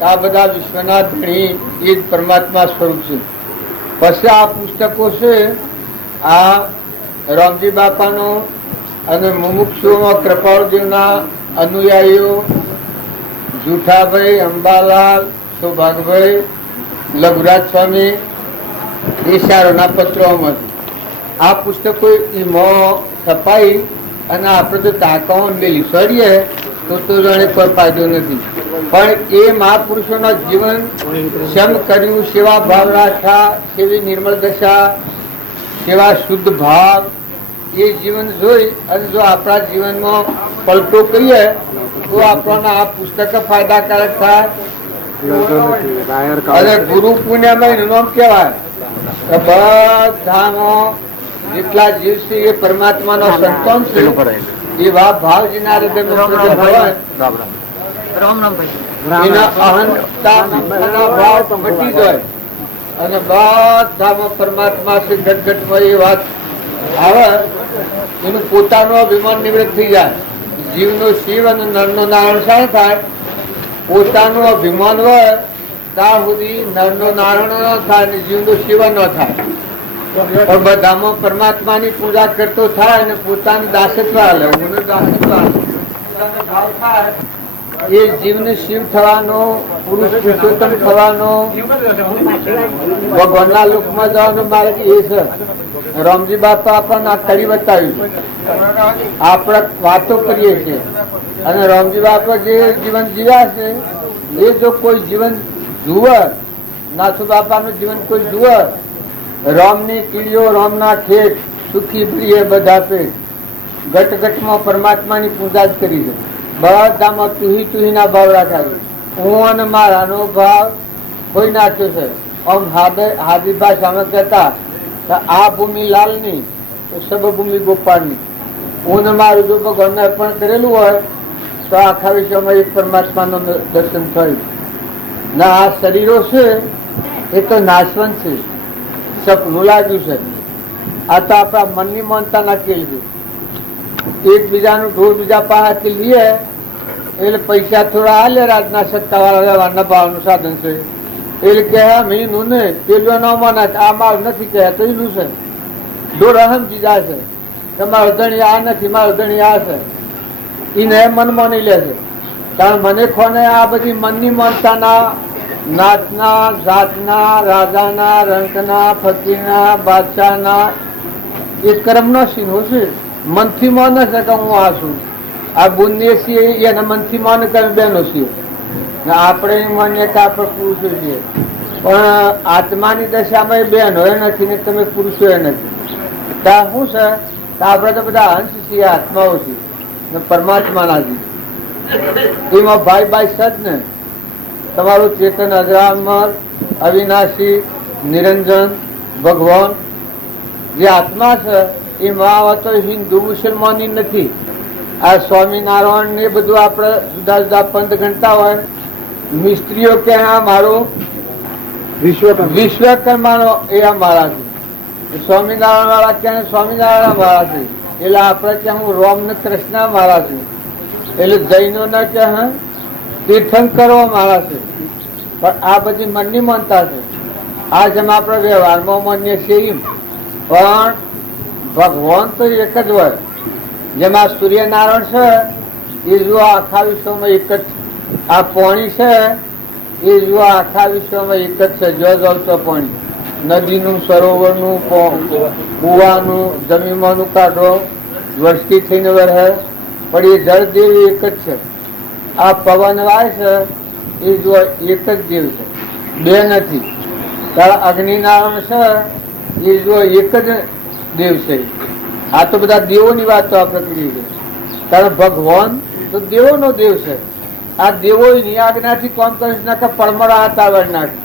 આ બધા વિશ્વના ધણી એ જ પરમાત્મા સ્વરૂપ છે. પછી આ પુસ્તકો છે આ રામજી બાપાનો અને મુમુક્ષુઓમાં કૃપાળદેવના અનુયાયીઓ જુઠાભાઈ, અંબાલાલ, સૌભાગભાઈ, લઘુરાજ સ્વામી દેશારોના પત્રોમાંથી આ પુસ્તકો એમાં છપાઈ અને આપણે જો તાકાઓ મેલી સડીએ તો જાણે કોઈ ફાયદો નથી. પણ એ મહાપુરુષોના જીવન શમ કર્યું, સેવા ભાવ રાખ્યા, સેવી નિર્મળ દશા, સેવા શુદ્ધ ભાવ એ જીવન જોઈ અને જો આપણા જીવનમાં પલટો કરીએ તો આપણને આ પુસ્તક ફાયદાકારક થાય. અને ગુરુ પુણ્યમાં એનું નામ કહેવાય બધામાં જેટલા જીવ છે એ પરમાત્માનો સંતાન છે. એવા ભાવ જેના હૃદયમાં ભાવ ઘટી જાય અને બધામાં પરમાત્મા છે ઘટઘટમાં એ વાત આવે એનું પોતાનું અભિમાન નિવૃત્ત થઈ જાય. જીવનો શિવ અને નરનો નારાયણ શાણ થાય. પોતાનું અભિમાન હોય ત્યાં સુધી નરનો નારાયણ ન થાય અને જીવનો શિવ ન થાય. પણ બધામાં પરમાત્માની પૂજા કરતો થાય અને પોતાનું દાસત્વ હાલે, હું દાસત્વ હાલે, પોતાનો ભાવ થાય, એ જીવને શિવ થવાનો, પુરુષ પુરુષોત્તમ થવાનો, ભગવાનના લોકમાં જવાનો માર્ગ એ છે. રામજી બાપા આપણને આ કરી બતાવ્યું. આપણે વાતો કરીએ છીએ અને રામજી બાપા જે જીવન જીવ્યા છે એ જો કોઈ જીવન જુએ, નાથુ બાપાનું જીવન કોઈ જુએ, રામની કીડીઓ રામના ખેત સુખી પ્રિય બધા પેટ, ઘટ ઘટમાં પરમાત્માની પૂજા જ કરી છે. બધામાં તુહીના ભાવ રાખાય. હું અને મારાનો ભાવ કોઈ નાખ્યો છે. આમ હાદી ભાષામાં કહેતા આ ભૂમિ લાલની તો સબ ભૂમિ ગોપાળની. હું ને મારું જો ભગવાનને અર્પણ કરેલું હોય તો આખા વિશ્વમાં એક પરમાત્માનું દર્શન થયું. ના આ શરીરો છે એ તો નાશવંત છે, સપનું લાગ્યું છે. આ તો આપણા મનની માનતા નાખેલી છે. એકબીજાનું ઢોર બીજા પાસેથી લઈએ એટલે પૈસા થોડા હાલે, રાજના સત્તાવાળા વ્યવહારના ભાવનું સાધન છે. એટલે કે મીનું ને પેલું ન માને, આ માલ નથી કહે તો એનું છે. ઢોર સમજી જાય છે તમારો ધણી આ નથી, મારો ધણી આ છે. એને મન માની લે છે. કારણ મને ખોને આ બધી મનની માનતાના, નાતના, જાતના, રાજાના, રંકના, ફકીરના, બાદશાહના એ કર્મનો સિંહો છે. મનથી માને છે કે હું આ છું. આ બુંદીએ છીએ એના મનથી માને કે બહેનો છીએ. આપણે માનીએ કે આપણે પુરુષો છીએ, પણ આત્માની દશામાં એ બહેનો એ નથી ને તમે પુરુષો એ નથી. ત્યાં શું છે કે આપણે તો બધા અંશ છીએ, આત્માઓ છીએ, પરમાત્માના છીએ. એમાં ભાઈ ભાઈ સદ ને તમારું ચેતન અજરામર, અવિનાશી, નિરંજન, ભગવાન જે આત્મા છે એમાં તો હિન્દુ મુસલમાની નથી. આ સ્વામિનારાયણ ને બધું આપણે જુદા જુદા પંથ ગણતા હોય. મિસ્ત્રીઓ કે મારો વિશ્વકર્માનો એ અમારા છે, સ્વામિનારાયણ વાળા ક્યાં સ્વામિનારાયણ અમારા છે, એટલે આપણે ક્યાં હું રોમ ને કૃષ્ણ અમારા છે, એટલે જૈનો ના ક્યાં તીર્થંકરો અમારા છે. પણ આ બધી મનની માનતા છે. આ જેમ આપણે વ્યવહારમાં માન્ય છે એમ, પણ ભગવાન તો એક જ હોય. જેમાં સૂર્યનારાયણ છે એ જો આખા વિશ્વમાં એક જ, આ પાણી છે એ જો આખા વિશ્વમાં એક જ છે. જો જાવ તો પાણી, નદીનું, સરોવરનું, કુવાનું, જમીનમાંનું કાઢો, વરસતી થઈને વરહે, પણ એ જળ દેવ એક જ છે. આ પવન વાય છે એ જો એક જ દેવ છે, બે નથી. કારણ અગ્નિનારાયણ છે એ જો એક જ દેવ છે. આ તો બધા દેવોની વાતો આપણે કરીએ છીએ. કારણ ભગવાન તો દેવોનો દેવ છે. આ દેવો એની આજ્ઞાથી કોમ કરી નાખે, પરમરા હાથ આવડ નાખે.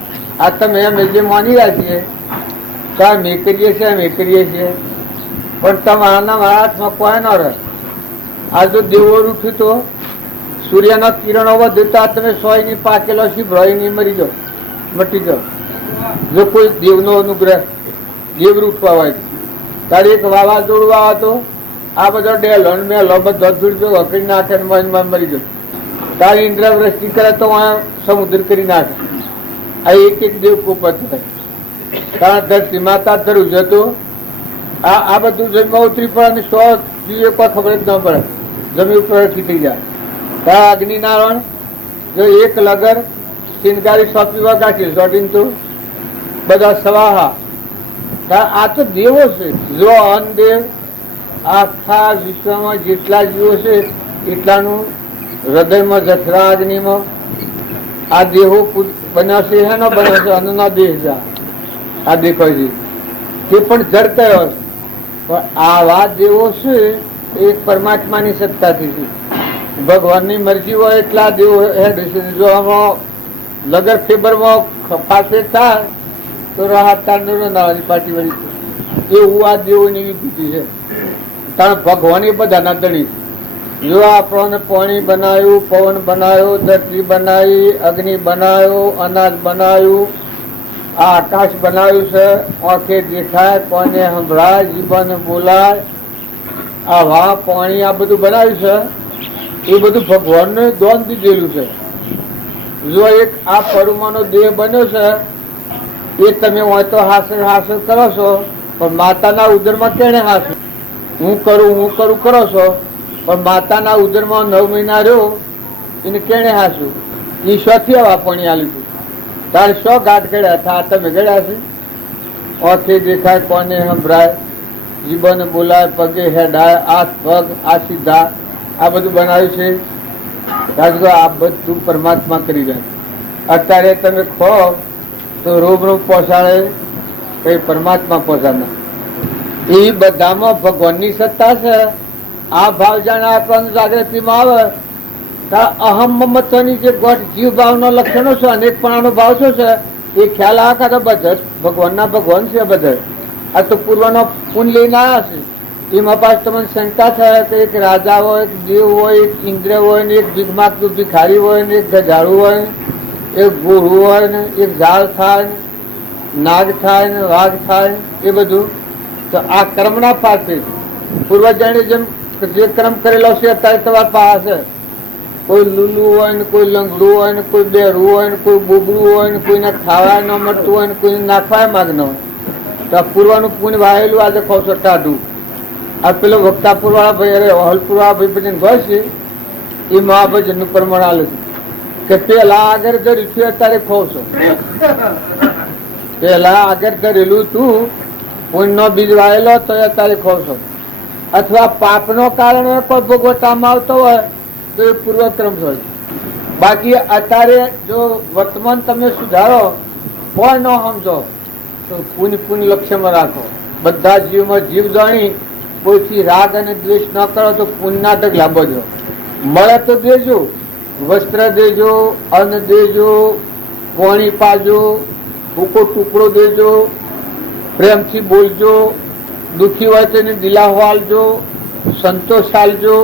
આ તમે એમ જે માની રહ્યા છીએ ત્યાં મેં કરીએ છીએ, અમે કરીએ છીએ, પણ તમારા મારા હાથમાં કોઈ ન રહે. આ જો દેવો રૂઠ્યું તો સૂર્યના કિરણો વધતા તમે સોયની પાકેલો શીભળોની મરી જાઓ, મટી જાઓ. જો કોઈ દેવનો અનુગ્રહ દેવ રૂઠવા હોય ત્યારે એક વાવાઝોડું આવે તો આ બધો ડેલો મેલો બધો ધૂળ હકડી નાખે મરી ગયો. તારે ઇન્દ્રવૃષ્ટિ કરે તો સમુદ્ર કરી નાખે. આ એક એક દેવ કુપત થાય. કારણ ધરતી માતા ધરું જતું આ બધું જમીનમાં ઉતરી પડે અને 100 જીવે કોઈ ખબર જ ન પડે, જમીન ઉપર થઈ જાય. ત્યાં અગ્નિનારાયણ જો એક લગર શિનગારી સોંપી વગાડી સોટીને તો બધા સવાહા. આ તો દેવો છે. જો અનદેવ આખા વિશ્વમાં જેટલા જીવો છે એટલાનું હૃદયમાં જઠરા અગ્નિમાં આ દેહો બનાવશે. એનો બનાવશે અન્નના દેહ. આ દેખાય છે તે પણ જડ કયો છે, પણ આવા દેવો છે એક પરમાત્માની સત્તાથી છે. ભગવાનની મરજી હોય એટલા દેવો હેડ છે. જો આમાં લગર ફેબરમાં પાસે થાય તો રાહત તાંડવની પાર્ટી વળી એવું આ દેવોની વિભૂતિ છે. કારણ ભગવાન એ બધાના ધણી. જો આપણને પાણી બનાવ્યું, પવન બનાવ્યો, ધરતી બનાવી, અગ્નિ બનાવ્યો, અનાજ બનાવ્યું, આ આકાશ બનાવ્યું છે, આંખે દેખાય, કોને સંભળાય, જીવન બોલાય, આ વા પાણી આ બધું બનાવ્યું છે એ બધું ભગવાનને દોન દીધેલું છે. જો એક આ પરુમાનો દેહ બન્યો છે એ તમે હોય તો હાસર હાસર કરો છો પણ માતાના ઉદરમાં કેને હાંસવું? હું કરું કરો છો, પણ માતાના ઉદરમાં 9 મહિના રહ્યો એને કેને હાંસવું? એ શોથી હવા પાણી આલ્યું હતું? તારે શો ગાંઠ ગળ્યા હતા? તમે ગળ્યા છે? ઓથી દેખાય કોને સંભળાય, જીભને બોલાય, પગે હેડાય, હાથ પગ આ સીધા આ બધું બનાવ્યું છે. રાજગો આ બધું પરમાત્મા કરી રહ્યા. અત્યારે તમે ખો તો રૂબરૂ પહોંચાડે કઈ પરમાત્મા પહોંચાડે. એ બધામાં ભગવાનની સત્તા છે. આ ભાવ જાણે આપણને જાગૃતિમાં આવે તો અહમ મમત્વની જે ગોઠ જીવ ભાવનો લક્ષણો છે, અનેકપણાનો ભાવ શું છે એ ખ્યાલ આ તો બધા ભગવાનના ભગવાન છે. બધા આ તો પૂર્વનો પુન લઈને આવ્યા છે. એમાં પાછ તમને શંકા થાય કે એક રાજા હોય, એક દેવ હોય, એક ઇન્દ્ર હોય ને એક ભીખમાગતું ભિખારી હોય ને એક ગજાડું હોય ને એક ગુરુ હોય ને એક ઝાડ થાય ને નાગ થાય ને વાઘ થાય એ બધું તો આ કર્મના પાસે પૂર્વજાણે જેમ જે કર્મ કરેલો છે અત્યારે તમારા પાસે કોઈ લુલું હોય ને કોઈ લંગડું હોય ને કોઈ બેરું હોય ને કોઈ બોબડું હોય ને કોઈને ખાવા ન મળતું હોય ને કોઈને નાખવા માગ ન હોય તો પૂર્વાનું પુણ્ય વાયેલું આજે કહો છો ટાઢું. આ પેલો વક્તાપુર વાળા ભાઈ અરે હોલપુર વાળા ભાઈ પછી ઘર છે એ મહાભજનનું પ્રમાણ આલે છે કે પેલા આગળ ધર્યું છે અત્યારે ખો છો. પેલા આગળ ધરેલું તું પુણ્યનો બીજ વાયેલો તો અત્યારે ખો છો. અથવા પાપનો કારણે કોઈ ભોગવટામાં આવતો હોય તો એ પૂર્વક્રમ હોય. બાકી અત્યારે જો વર્તમાન તમે સુધારો કોઈ ન સમજો તો પુણ્ય લક્ષ્યમાં રાખો. બધા જીવમાં જીવ જાણી કોઈથી રાગ અને દ્વેષ ન કરો તો પુણ્યના ઢગલા બધો મળે તો દેજો, વસ્ત્ર દેજો, અન્ન દેજો, પાણી પાજો, ભૂકો ટુકડો દેજો, પ્રેમથી બોલજો, દુઃખી હોય તો એને દિલાહો આલજો, સંતોષ આલજો.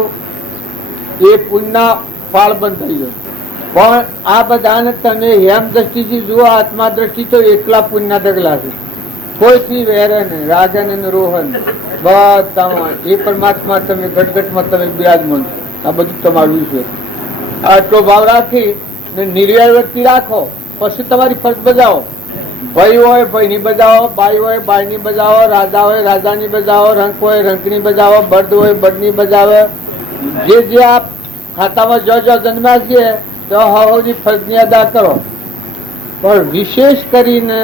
એ પુણ્યના ફાળ બંધ થઈ જાય. પણ આ બધાને તમે હેમ દ્રષ્ટિથી જુઓ, આત્મા દ્રષ્ટિ તો એકલા પુણ્યના ઢગલા છે. કોઈથી વેરે નહીં, રાગન અને રોહન બધામાં એ પરમાત્મા તમે ઘટઘટમાં તમે બિરાજમાન. આ બધું તમારું છે. આટલો ભાવ રાખી ને નિર્વ્યવૃત્તિ રાખો પછી તમારી ફરજ બજાવો. ભાઈ હોય ભાઈની બજાવો, બાઈ હોય બાઈની બજાવો, રાજા હોય રાજાની બજાવો, રંક હોય રંકની બજાવો, બળદ હોય બળદની બજાવે. જે આપ ખાતામાં જો જન્મ્યા છે તો હવની ફરજની અદા કરો. પણ વિશેષ કરીને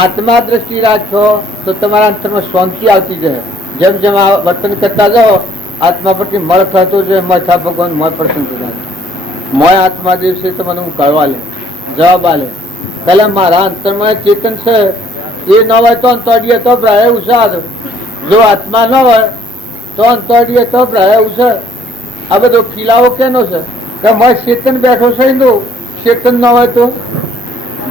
આત્મા દ્રષ્ટિ રાખો તો તમારા અંતરમાં શાંતિ આવતી જાય. જેમ જેમ આ વર્તન કરતા જાઓ આત્મા પરથી મળ થતો જાય. મથા ભગવાન મોય પ્રસન્ન થાય. મોય આત્મા દિવસે તો મને હું કળવા લે જવાબ આલે. પેલા મારા અંતરમાં ચેતન છે એ ન હોય તો અંતોડીએ તો ભ્રાય ઉષાદ. જો આત્મા ન હોય તો અંતોડીએ તો ભ્રાય ઉષાદ. આ બધો કિલ્લાઓ કેનો છે કે મય ચેતન બેઠો છે. ચેતન ન હોય તો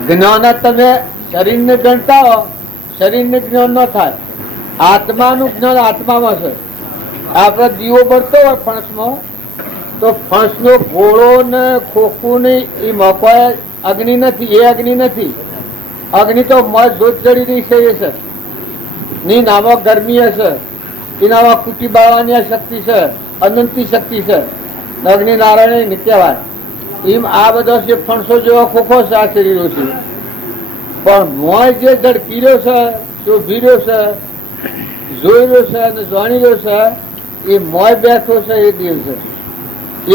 જ્ઞાન તમે શરીરને ગણતા હો, શરીરને જ્ઞાન ન થાય. આત્માનું જ્ઞાન આત્મામાં છે. આપણે દીવો બળતો હોય ફણસમાં તો ફણસનો ગોળો ને ખોખું નહીં એ મકોય અગ્નિ નથી. એ અગ્નિ નથી. અગ્નિ તો મજ જોત જડી રહી છે એ છે. ની નામો ગરમી હશે, એનામાં કુટી બાળવાની શક્તિ છે, અનંતી શક્તિ છે. અગ્નિ નારાયણ કહેવાય. એમ આ બધો છે ફણસો જેવો ખોખો છે આ શરીરો છે. પણ મોય જે ઝડપી રહ્યો છે, શોભી રહ્યો છે, જોઈ રહ્યો છે અને જાણી રહ્યો છે એ મોય બેઠો છે એ દેવ છે.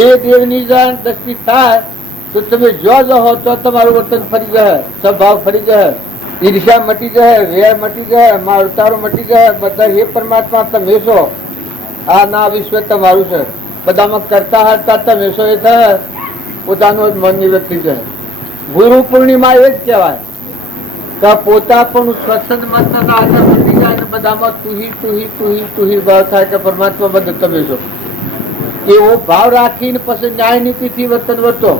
એ દેવની જાણ દ્રષ્ટિ થાય તો તમે જો હો તો તમારું વર્તન ફરી જાય, સ્વભાવ ફરી જાય, ઈર્ષા મટી જાય, વેર મટી જાય, માવતારો મટી જાય. બધા એ પરમાત્મા તમે છો. આ ના વિશ્વ તમારું છે. બધામાં કરતા હરતા તમે છો. એ થાય પોતાનું મન નિવૃત્તિ જાય. ગુરુ પૂર્ણિમા એ જ કહેવાય કે પોતા પણ સ્વચ્છંદ મતના આગળ મટી જાય ને બધામાં તુહી ભાવ થાય કે પરમાત્મા બધું તમે છો. એવો ભાવ રાખીને પછી ન્યાય નીતિથી વર્તન વર્તો.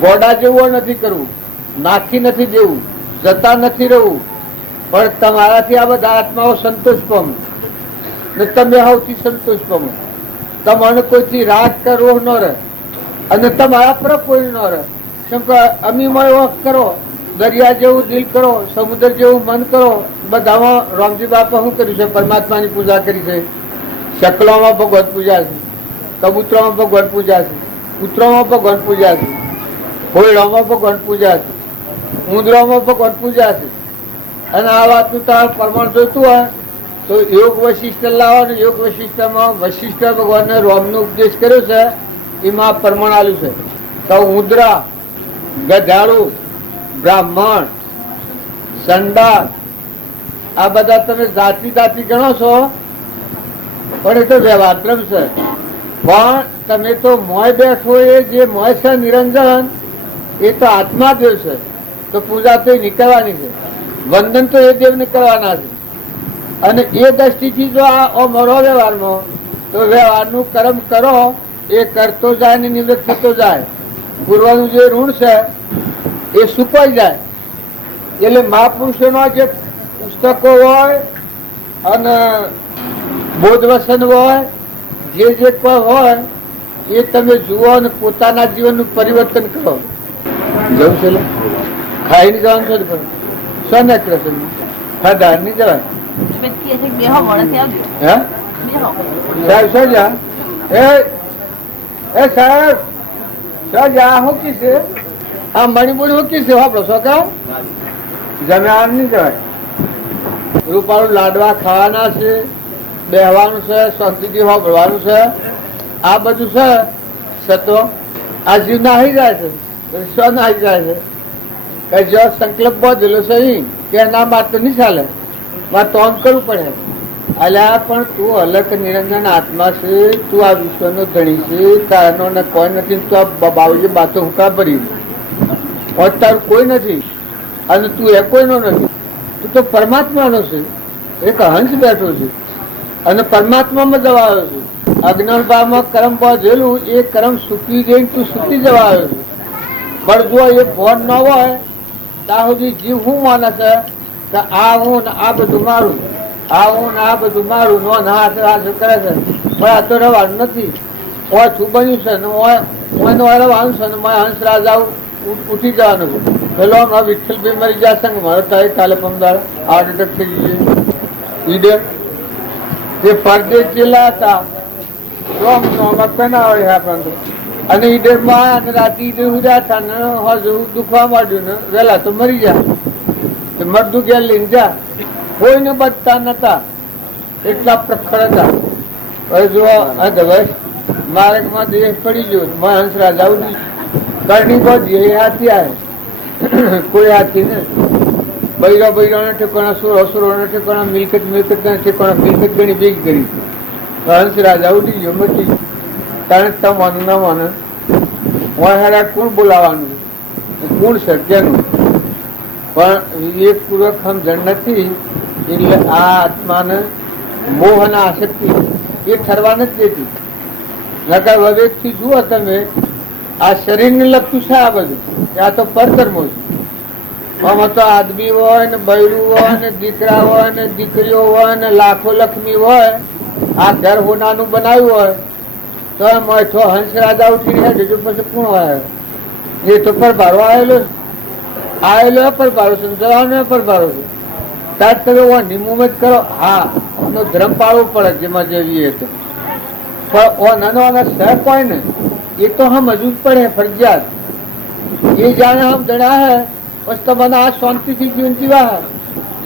ગોડા જેવું નથી કરવું, નાખી નથી દેવું, જતા નથી રહેવું. પણ તમારાથી આ બધા આત્માઓ સંતોષ પામે ને તમે સૌથી સંતોષ પામો. તમારે કોઈથી રાગ કરવો ન રહે અને તમારા પર કોઈ ન રહે. કેમ કે અમીમાં એવો કરો, દરિયા જેવું દિલ કરો, સમુદ્ર જેવું મન કરો. બધામાં રામજી બાપા શું કર્યું છે? પરમાત્માની પૂજા કરી છે. શકલોમાં ભગવત પૂજા છે, કબૂતરોમાં ભગવાન પૂજા છે, કૂતરોમાં ભગવાન પૂજા છે, હોયડામાં ભગવાન પૂજા છે, ઉંદરોમાં ભગવાન પૂજા છે. અને આ વાતનું તાર પ્રમાણ જોઈતું હોય તો યોગ વશિષ્ઠ લાવો ને યોગ વશિષ્ઠમાં વશિષ્ઠ ભગવાનને રોમનો ઉપદેશ કર્યો છે એમાં પ્રમાણ આલ્યું છે. તો ઉંદરા, ગધાડું, બ્રાહ્મણ, સંડાસ આ બધા તમે જાતિ જાતિ ગણો છો, પણ એ તો વ્યવહારક્રમ છે. પણ તમે તો મોય બેઠો એ જે મોય છે નિરંજન એ તો આત્મા દેવ છે. તો પૂજા તો નીકળવાની છે, વંદન તો એ દેવને કરવાના છે. અને એ દ્રષ્ટિથી જો આ મરો વ્યવહારમાં તો વ્યવહારનું કર્મ કરો એ કરતો જાય ને નિવૃત્ત થતો જાય. પૂર્વનું જે ઋણ છે એ સુકાઈ જાય. એટલે મહાપુરુષોના જે પુસ્તકો હોય અને બોધવસન હોય જે કોઈ હોય એ તમે જુઓ અને પોતાના જીવનનું પરિવર્તન કરો. જવું છે ખાઈને જવાનું છે ને શને કૃષ્ણ ખાધા નહીં જવાય. સાહેબ સજા એ સાહેબ સજા શું કી છે આ મણિપુર શું કી છે વાપરો છોકરા જમ્યા નહીં જવાય. રૂપાળું લાડવા ખાવાના છે, બેહવાનું છે, શાંતિથી વાપરવાનું છે. આ બધું છે સતો આ જીવ નાહી જાય છે, સ્વ નાહી જાય છે. જો સંકલ્પ બધેલો છે કે એના માટે નહીં ચાલે, મારે તો આમ કરવું પડે. અલ્યા પણ તું અલગ નિરંજન આત્મા છે, તું આ વિશ્વનો ધણી છે, તારનો ને કોઈ નથી. તું આ બાવજી બાતો હુકા ભરી તારું કોઈ નથી અને તું એ કોઈનો નથી. તું તો પરમાત્માનો છે, એક હંસ બેઠો છે અને પરમાત્મામાં જવા આવ્યો છે. અજ્ઞાન ભાવમાં કર્મ બાંધેલું એ કર્મ સૂકી જઈને તું સૂકી જવા આવ્યો છે. પણ જો એ ભોન ન હોય ત્યાં સુધી જીવ શું માને છે કે આ હું ને આ બધું મારું, આ હું ને આ બધું મારું નો ના કરે છે. પણ આ તો રવાનું નથી. ઓય શું બન્યું છે ને ઓય રવાનું છે ને હંસ રાજા ઉઠી જવાનું છે. પેલો હમણાં વિઠ્ઠલભાઈ મરી જશે ને મારો થાય કાલે પમદાર હાર્ટ એટેક થઈ ગયું. ઈડે જે પરદેશ જેલા હતા અને ઈડર માં રાતે ઈડર ઉડ્યા હતા ને હજુ દુખવા માંડ્યું ને વેલા તો મરી જાય. મરદું ઘેર લઈને જા, કોઈને બચતા નતા, એટલા પ્રખર હતા. હવે જો માર્ગમાં દેહ પડી ગયો હંસ રાજા ઉડી કરણી બધી એ હાથી આવે કોઈ હાથી ને બૈરા બૈરાના ઠેકાણા સુર અસુરોના ઠેકાણા મિલકત મિલકતના ઠેકાણા મિલકત ગણી ભેગી કરી. હંસ રાજા ઉડી ગયો મટી કારણ તમારું ના માને હેરા કોણ બોલાવાનું કોણ છે કેનું પણ વિવેકપૂર્વક સમજણ નથી. એટલે આ આત્માને મોહ અને આસક્તિ એ ઠરવા નથી દેતી. નકર વિવેકથી જુઓ તમે આ શરીરને લગતું છે આ બધું, આ તો પરકર્મો છે. આમાં તો આદમી હોય ને બૈરું હોય ને દીકરા હોય ને દીકરીઓ હોય ને લાખો લક્ષ્મી હોય. આ ઘર હોનાનું બનાવ્યું હોય તો મઠો હંસ રાજા ઉઠી રહ્યા બીજું પછી કોણ હોય? એ તો પરભારો આવેલો પરભારો છે, જવાનો પરભારો છે. તાર તમે નિમુમત કરો. હા એનો ધર્મ પાળવો પડે જેમાં જેવી તો, પણ નાનો સહ કોઈ ને એ તો હમ હજુ પડે ફરજિયાત. એ જાણે હમ જણા હે બસ તમને આ શાંતિથી જીવન જીવા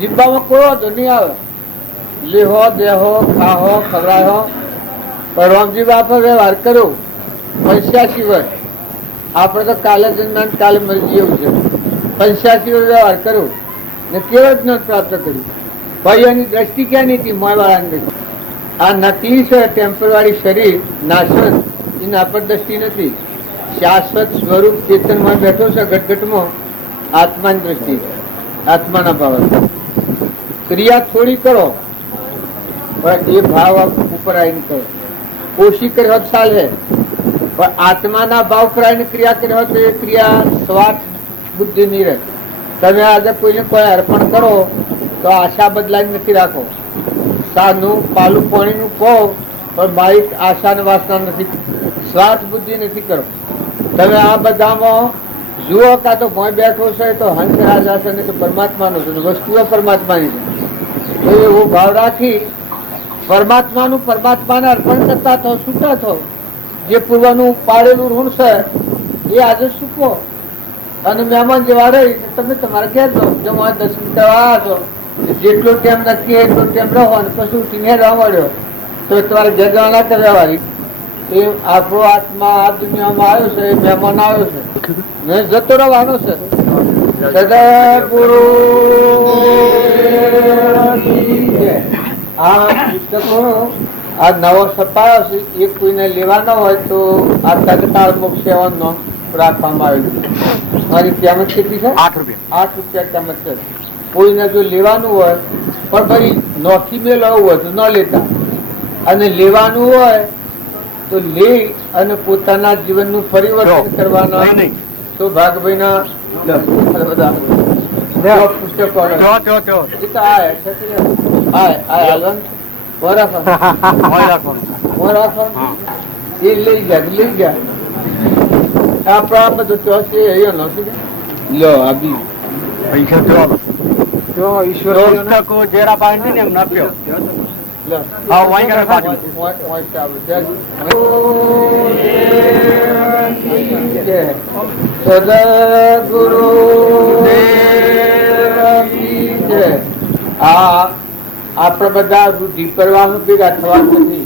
જીવવામાં કોઈ વાંધો નહીં આવે. લેહો દેહો ખાહો ખવડાવો પણ રામજી બાપા વ્યવહાર કરો પૈસા સિવાય. આપણે તો કાલે જન્મ કાલે મરી જેવું છે. પૈસા સિવાય વ્યવહાર કરો ને કેવો જ્ઞાન પ્રાપ્ત કર્યું. ભાઈ એની દ્રષ્ટિ ક્યાં નથી મોયવાળાની. આ નકલી છે ટેમ્પરરી શરીર નાશન એના પર દ્રષ્ટિ નથી. શાશ્વત સ્વરૂપ ચેતનમાં બેઠો છે ઘટઘટમાં આત્માની દ્રષ્ટિ, આત્માના ભાવ. ક્રિયા થોડી કરો પણ એ ભાવ ઉપર આવીને કરો. કોશી કર્યો ચાલે પણ આત્માના ભાવ પર આવીને ક્રિયા કર્યો તો એ ક્રિયા સ્વાર્થ બુદ્ધિ નહીં રહે. તમે આજે કોઈને કોઈ અર્પણ કરો તો આશા બદલાઈ નથી રાખો. સાનું પાલું પાણીનું કહો પણ મારી આશા ને વાસના નથી, સ્વાર્થ બુદ્ધિ નથી કરો. તમે આ બધામાં જુઓ કાં તો ભોય બેઠો છે તો હંસ રાજા છે ને તો પરમાત્માનો છે, વસ્તુઓ પરમાત્માની છે. તો એવો ભાવ રાખી પરમાત્માનું પરમાત્માને અર્પણ કરતા થો, છૂટા થો. જે પૂર્વનું પાડેલું ઋણ છે એ આજે ચૂકો. અને મહેમાન જેવા રહી તમે તમારે ઘેર જાઓ. જો મારે દર્શન કરવા આવ્યા છો જેટલો ટાઈમ નક્કી એટલો ટાઈમ રહો અને પછી ઉઠીને રહેવા મળ્યો તો તમારે ઘેર જવાના કરવા વાળી. એ આપણો આત્મા આ દુનિયામાં આવ્યો છે, એ મહેમાન આવ્યો છે ને જતો રહેવાનો છે. સદગુરુ આ પુસ્તકો આ નવો છપાયો છે. એ કોઈને લેવાનો હોય તો આ તત્કાળ મોક્ષ સેવાનો રાખવામાં આવ્યું છે. મારી કિંમત કેટલી છે? 8 રૂપિયા. 8 રૂપિયા કિંમત છે. કોઈને જો લેવાનું હોય પણ ભાઈ નોખી મેળવવું હોય તો ન લેતા, અને લેવાનું હોય તો લઈ અને પોતાના જીવનનું પરિવર્તન કરવાના તો ભાગભાઈના પુસ્તકો એ લઈ ગયા આપણા બધું તો છે લો આપી ઈશ્વર જેરા પાણી ને એમ નાખ્યો. સદગુરુ આપડે બધા વૃદ્ધિ કરવાનું ભેગા થવાનું નથી,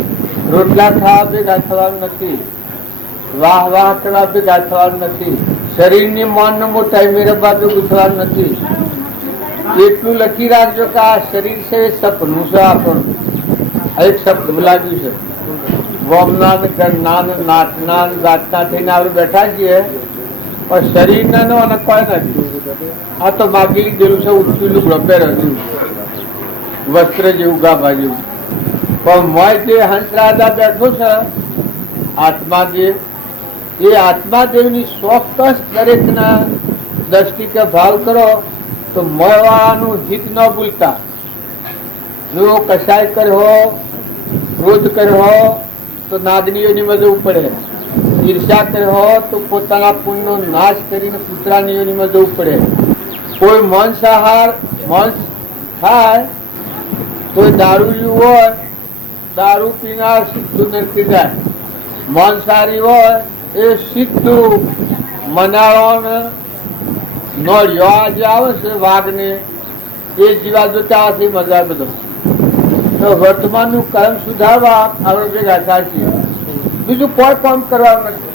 રોટલા ખાવા ભેગા થવાનું નથી, વાહ વાહ કરવા ભેગા થવાનું નથી, શરીરની મન મોટાઈ મેળવવા ભેગું થવાનું નથી. એટલું લખી રાખજો કે આ શરીર છે એ સપનું છે આપણું. એક શબ્દ લાગ્યું છે વોમના ઘરના નાચના ગાતના થઈને આપણે બેઠા છીએ પણ શરીર નો અને કોઈ નથી. આ તો માગી લીધેલું છે ઉઠેલું ગબ્બર હતું વસ્ત્ર જેવું ગાભા જેવું. પણ મોય જે હંસરાજા બેઠો છે આત્માદેવ, એ આત્માદેવની ચોક્કસ દરેકના દ્રષ્ટિ કે ભાવ કરો તો મળવાનું હિત ન ભૂલતા. જો કસાય કર્યો, ક્રોધ કર્યો તો નાગનીઓની મજવું પડે, ઈર્ષા કર્યો તો પોતાના પુણ્યનો નાશ કરીને પુત્રાનીઓની મજવું પડે. કોઈ માંસાહાર માંસ થાય તો દારૂ હોય, દારૂ પીનાર સીધું નરકી જાય. માંસાહારી હોય એ સીધું મનાવાનો નોળિયો જે આવે છે વાઘને એ જીવા જોતા હશે મજા બધો. તો વર્તમાનનું કર્મ સુધારવા આપણે ભેગા થાય છે. બીજું કોઈ કામ કરવાનું નથી,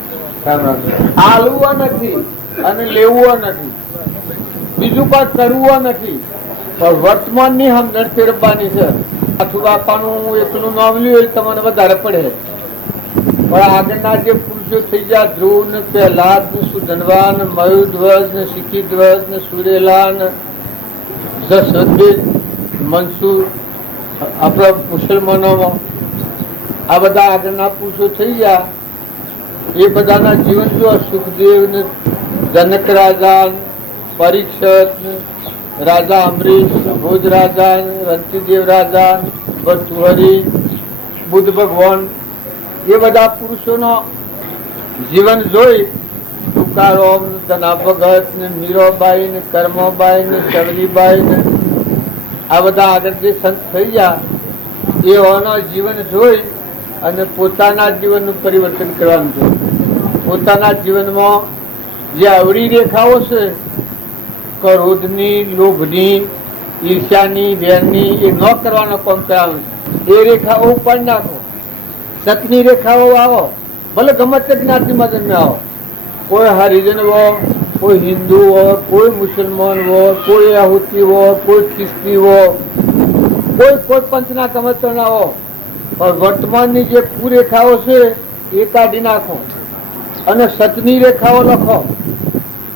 આલવું નથી અને લેવું નથી, બીજું કોઈ કરવું નથી, પણ વર્તમાનની સમજણ ફેરવવાની છે. આથુ બાપાનું એકલું નામ લ્યું એ તમને વધારે પડે, પણ આગળના જે પુરુષો થઈ ગયા ધ્રુવ ને પ્રહલાદ ને સુધનવા ને મયુધ્વજ ને શિખીધ્વજ ને સુરેલા ને જસવંત મનસુર આપણા મુસલમાનોમાં આ બધા આગળના પુરુષો થઈ ગયા. એ બધાના જીવન જો સુખદેવ ને જનક રાજા, પરીક્ષિત, રાજા અમરીશ, ભોજ રાજા, રંતીદેવ રાજા, ભર્તૃહરી, બુદ્ધ ભગવાન, એ બધા પુરુષોનો જીવન જોઈ તુકારામ, ધના ભગત ને મીરાબાઈ ને કર્મબાઈ ને સવલીબાઈ ને આ બધા આગળ જે સંત થઈ ગયા એઓના જીવન જોઈ અને પોતાના જીવનનું પરિવર્તન કરવાનું છે. પોતાના જીવનમાં જે અવળી રેખાઓ છે ક્રોધની, લોભની, ઈર્ષ્યાની, વેરની એ ન કરવાનો કામ કરાવે છે. એ રેખાઓ ઉપાડી નાખો. સતની રેખાઓ આવો, ભલે ગમે તે જ્ઞાતિમાં તમે આવો, કોઈ હરિજન હો, કોઈ હિન્દુ હો, કોઈ મુસલમાન હો, કોઈ આહુતિ હો, કોઈ ખ્રિસ્તી હો, કોઈ પંથના ગમે તે ના હો, પણ વર્તમાનની જે કુરેખાઓ છે એ કાઢી નાખો અને સતની રેખાઓ લખો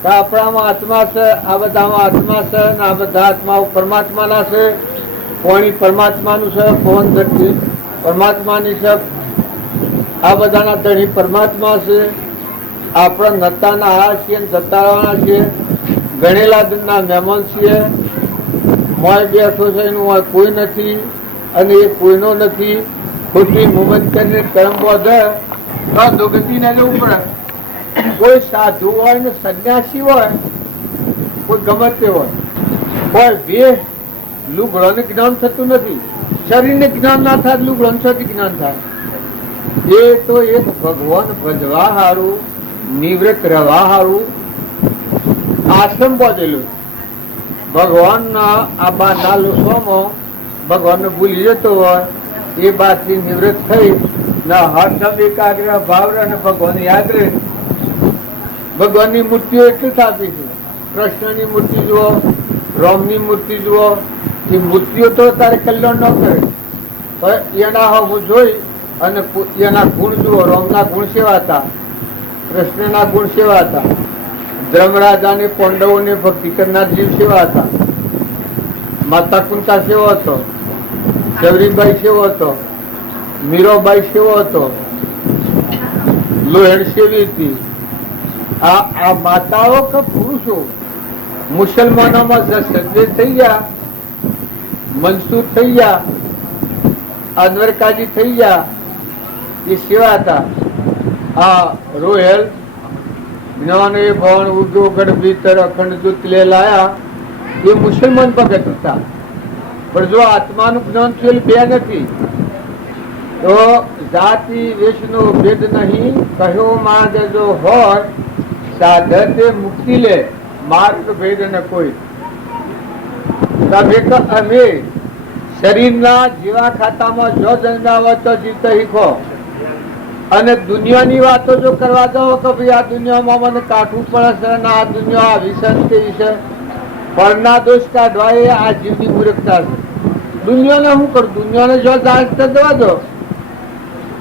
કે આપણામાં આત્મા છે, આ બધામાં આત્મા છે, આ બધા આત્માઓ પરમાત્માના છે. પાણી પરમાત્માનું છે, પવન ધરતી પરમાત્માની છે, આ બધાના ધણી પરમાત્મા છે. આપણા નતાના આ છીએ, જતાવાના છીએ, ગણેલા દિનના મહેમાન છીએ. મોય બેઠો છે એનું કોઈ નથી અને એ કોઈનો નથી. ખોટી મુમત કરીને કર્મ બોધે તો દુર્ગતિને જવું પડે. કોઈ સાધુ હોય ને સંન્યાસી હોય, કોઈ ગમે તે હોય, કોઈ વેહ લુગડોને જ્ઞાન થતું નથી. શરીરને જ્ઞાન ના થાય, લુગડોને છથી જ્ઞાન થાય. એ તો એક ભગવાન ભજવા હારું, નિવૃત્ત રહેવા હારું આશ્રમ પહોંચેલું. ભગવાનના આ બાના લોકોમાં ભગવાનને ભૂલી જતો હોય એ બાતથી નિવૃત્ત થઈ ના હર્ષ એકાગ્ર ભાવ રહે અને ભગવાન યાદ રહે. ભગવાનની મૂર્તિઓ એટલી સ્થાપી છે. કૃષ્ણની મૂર્તિ જુઓ, રામની મૂર્તિ જુઓ, એ મૂર્તિઓ તો તારે કલ્યાણ ન કરે, પણ એના હું જોઈ અને એના ગુણ જુઓ. રામના ગુણ સેવા હતા, કૃષ્ણના ગુણ સેવા હતા, ધર્મરાજાને પાંડવોને ભક્તિ કરનાર જીવ સેવા હતા, માતા કુંતા સેવો હતો, શબરીબાઈ સેવો હતો, મીરાબાઈ સેવો હતો, લોહેડ સેવી હતી. આ માતાઓ કે પુરુષો મુસલમાનોમાં સજ્જે થઈ ગયા, મંસૂર થઈ ગયા, અનવર કાજી થઈ ગયા, એ સેવા હતા. આ રોહેલ જ્ઞાન એ ભણ ઉગ્યો ગઢ ભીતર અખંડ દૂત લે લાયા, એ મુસલમાન ભગત હતા. પણ જો આત્માનું જ્ઞાન થયેલ બે નથી તો જાતિ વેશનો ભેદ નહીં કહ્યો માર્ગ જો હોય સાધતે મુક્તિ લે માર્ગ ભેદ ન કોઈ. અમે શરીરના જીવા ખાતામાં જો જન્માવો તો જીવતો શીખો અને દુનિયાની વાતો જો કરવા જાઓ કે ભાઈ આ દુનિયામાં મને કાઢવું પડે છે અને આ દુનિયા આ વિષય કેવી છે, પરના દોષ કાઢવા એ આ જીવની મૂર્ખતા છે. દુનિયાને શું કરું? દુનિયાને જો જાણ દવા દો.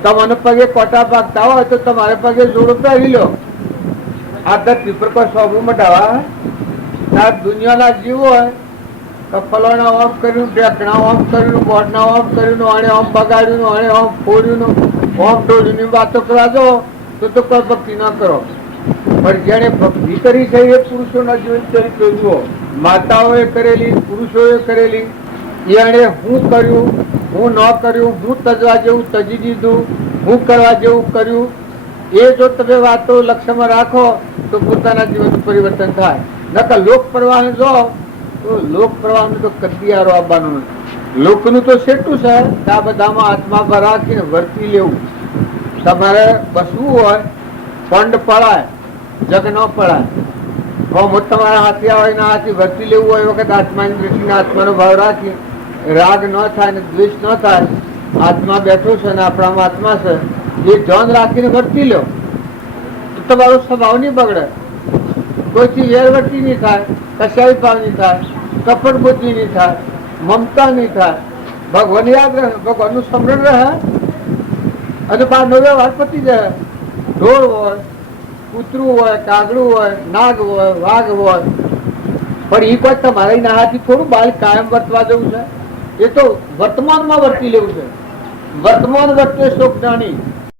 તમને પગે કોટા પાકતા હોય તો તમારે પગે જોડો પહેરી લો. આ ધરતી પર કોઈ સ્વભાવ મટાવા આ દુનિયાના જીવ હોય તો ફલાણા ઓમ કર્યું, ઢેકણા ઓમ કર્યું, બોટના ઓમ કર્યું, આને ઓમ બગાડ્યું, આને ઓમ ફોડ્યું, ઓમ ટોળીની વાતો કરવા દો તો કોઈ ભક્તિ ના કરો. પણ જેને ભક્તિ કરી છે એ પુરુષોના જીવન ચરિત્ર જુઓ. માતાઓએ કરેલી, પુરુષોએ કરેલી, એને હું કર્યું, હું ન કર્યું, હું તજવા જેવું તજી દીધું, હું કરવા જેવું કર્યું, એ જો તમે વાતો લક્ષ્યમાં રાખો તો પોતાના જીવનનું પરિવર્તન થાય. નકર લોક પ્રવાહને જો તો લોક પ્રવાહનું તો કદિયારો આવવાનું નથી. લોકનું તો સેટું છે કે આ બધામાં આત્મા પર રાખીને વર્તી લેવું. તમારે બસવું હોય ફંડ પડાય, જગ ન પડાય. તમારા હાથી આવે ના હાથી વર્તી લેવું હોય વખત આત્માની દ્રષ્ટિને આત્માનો ભાવ રાખી રાગ ન થાય ને દ્વેષ ન થાય. આત્મા બેઠો છે ને આપણામાં આત્મા છે એ ધ્યાન રાખીને વર્તી લો તો તમારો સ્વભાવ નહીં બગડે. કોઈથી વેરવર્તી નહીં થાય, કશાય ભાવ નહીં થાય, કપટ બુદ્ધિ નહીં થાય, મમતા નહીં થાય. ભગવાન યાદ રહે, ભગવાનનું સ્મરણ રહે અને બહારનો વ્યવહાર પતી જાય. ઢોર હોય, કૂતરું હોય, કાગડું હોય, નાગ હોય, વાઘ હોય, પણ એ કોઈ તમારા નાહાથી થોડું બાળ કાયમ વર્તવા જવું છે. એ તો વર્તમાનમાં વર્તી લેવું છે. વર્તમાન વર્તે શોક જ્ઞાની.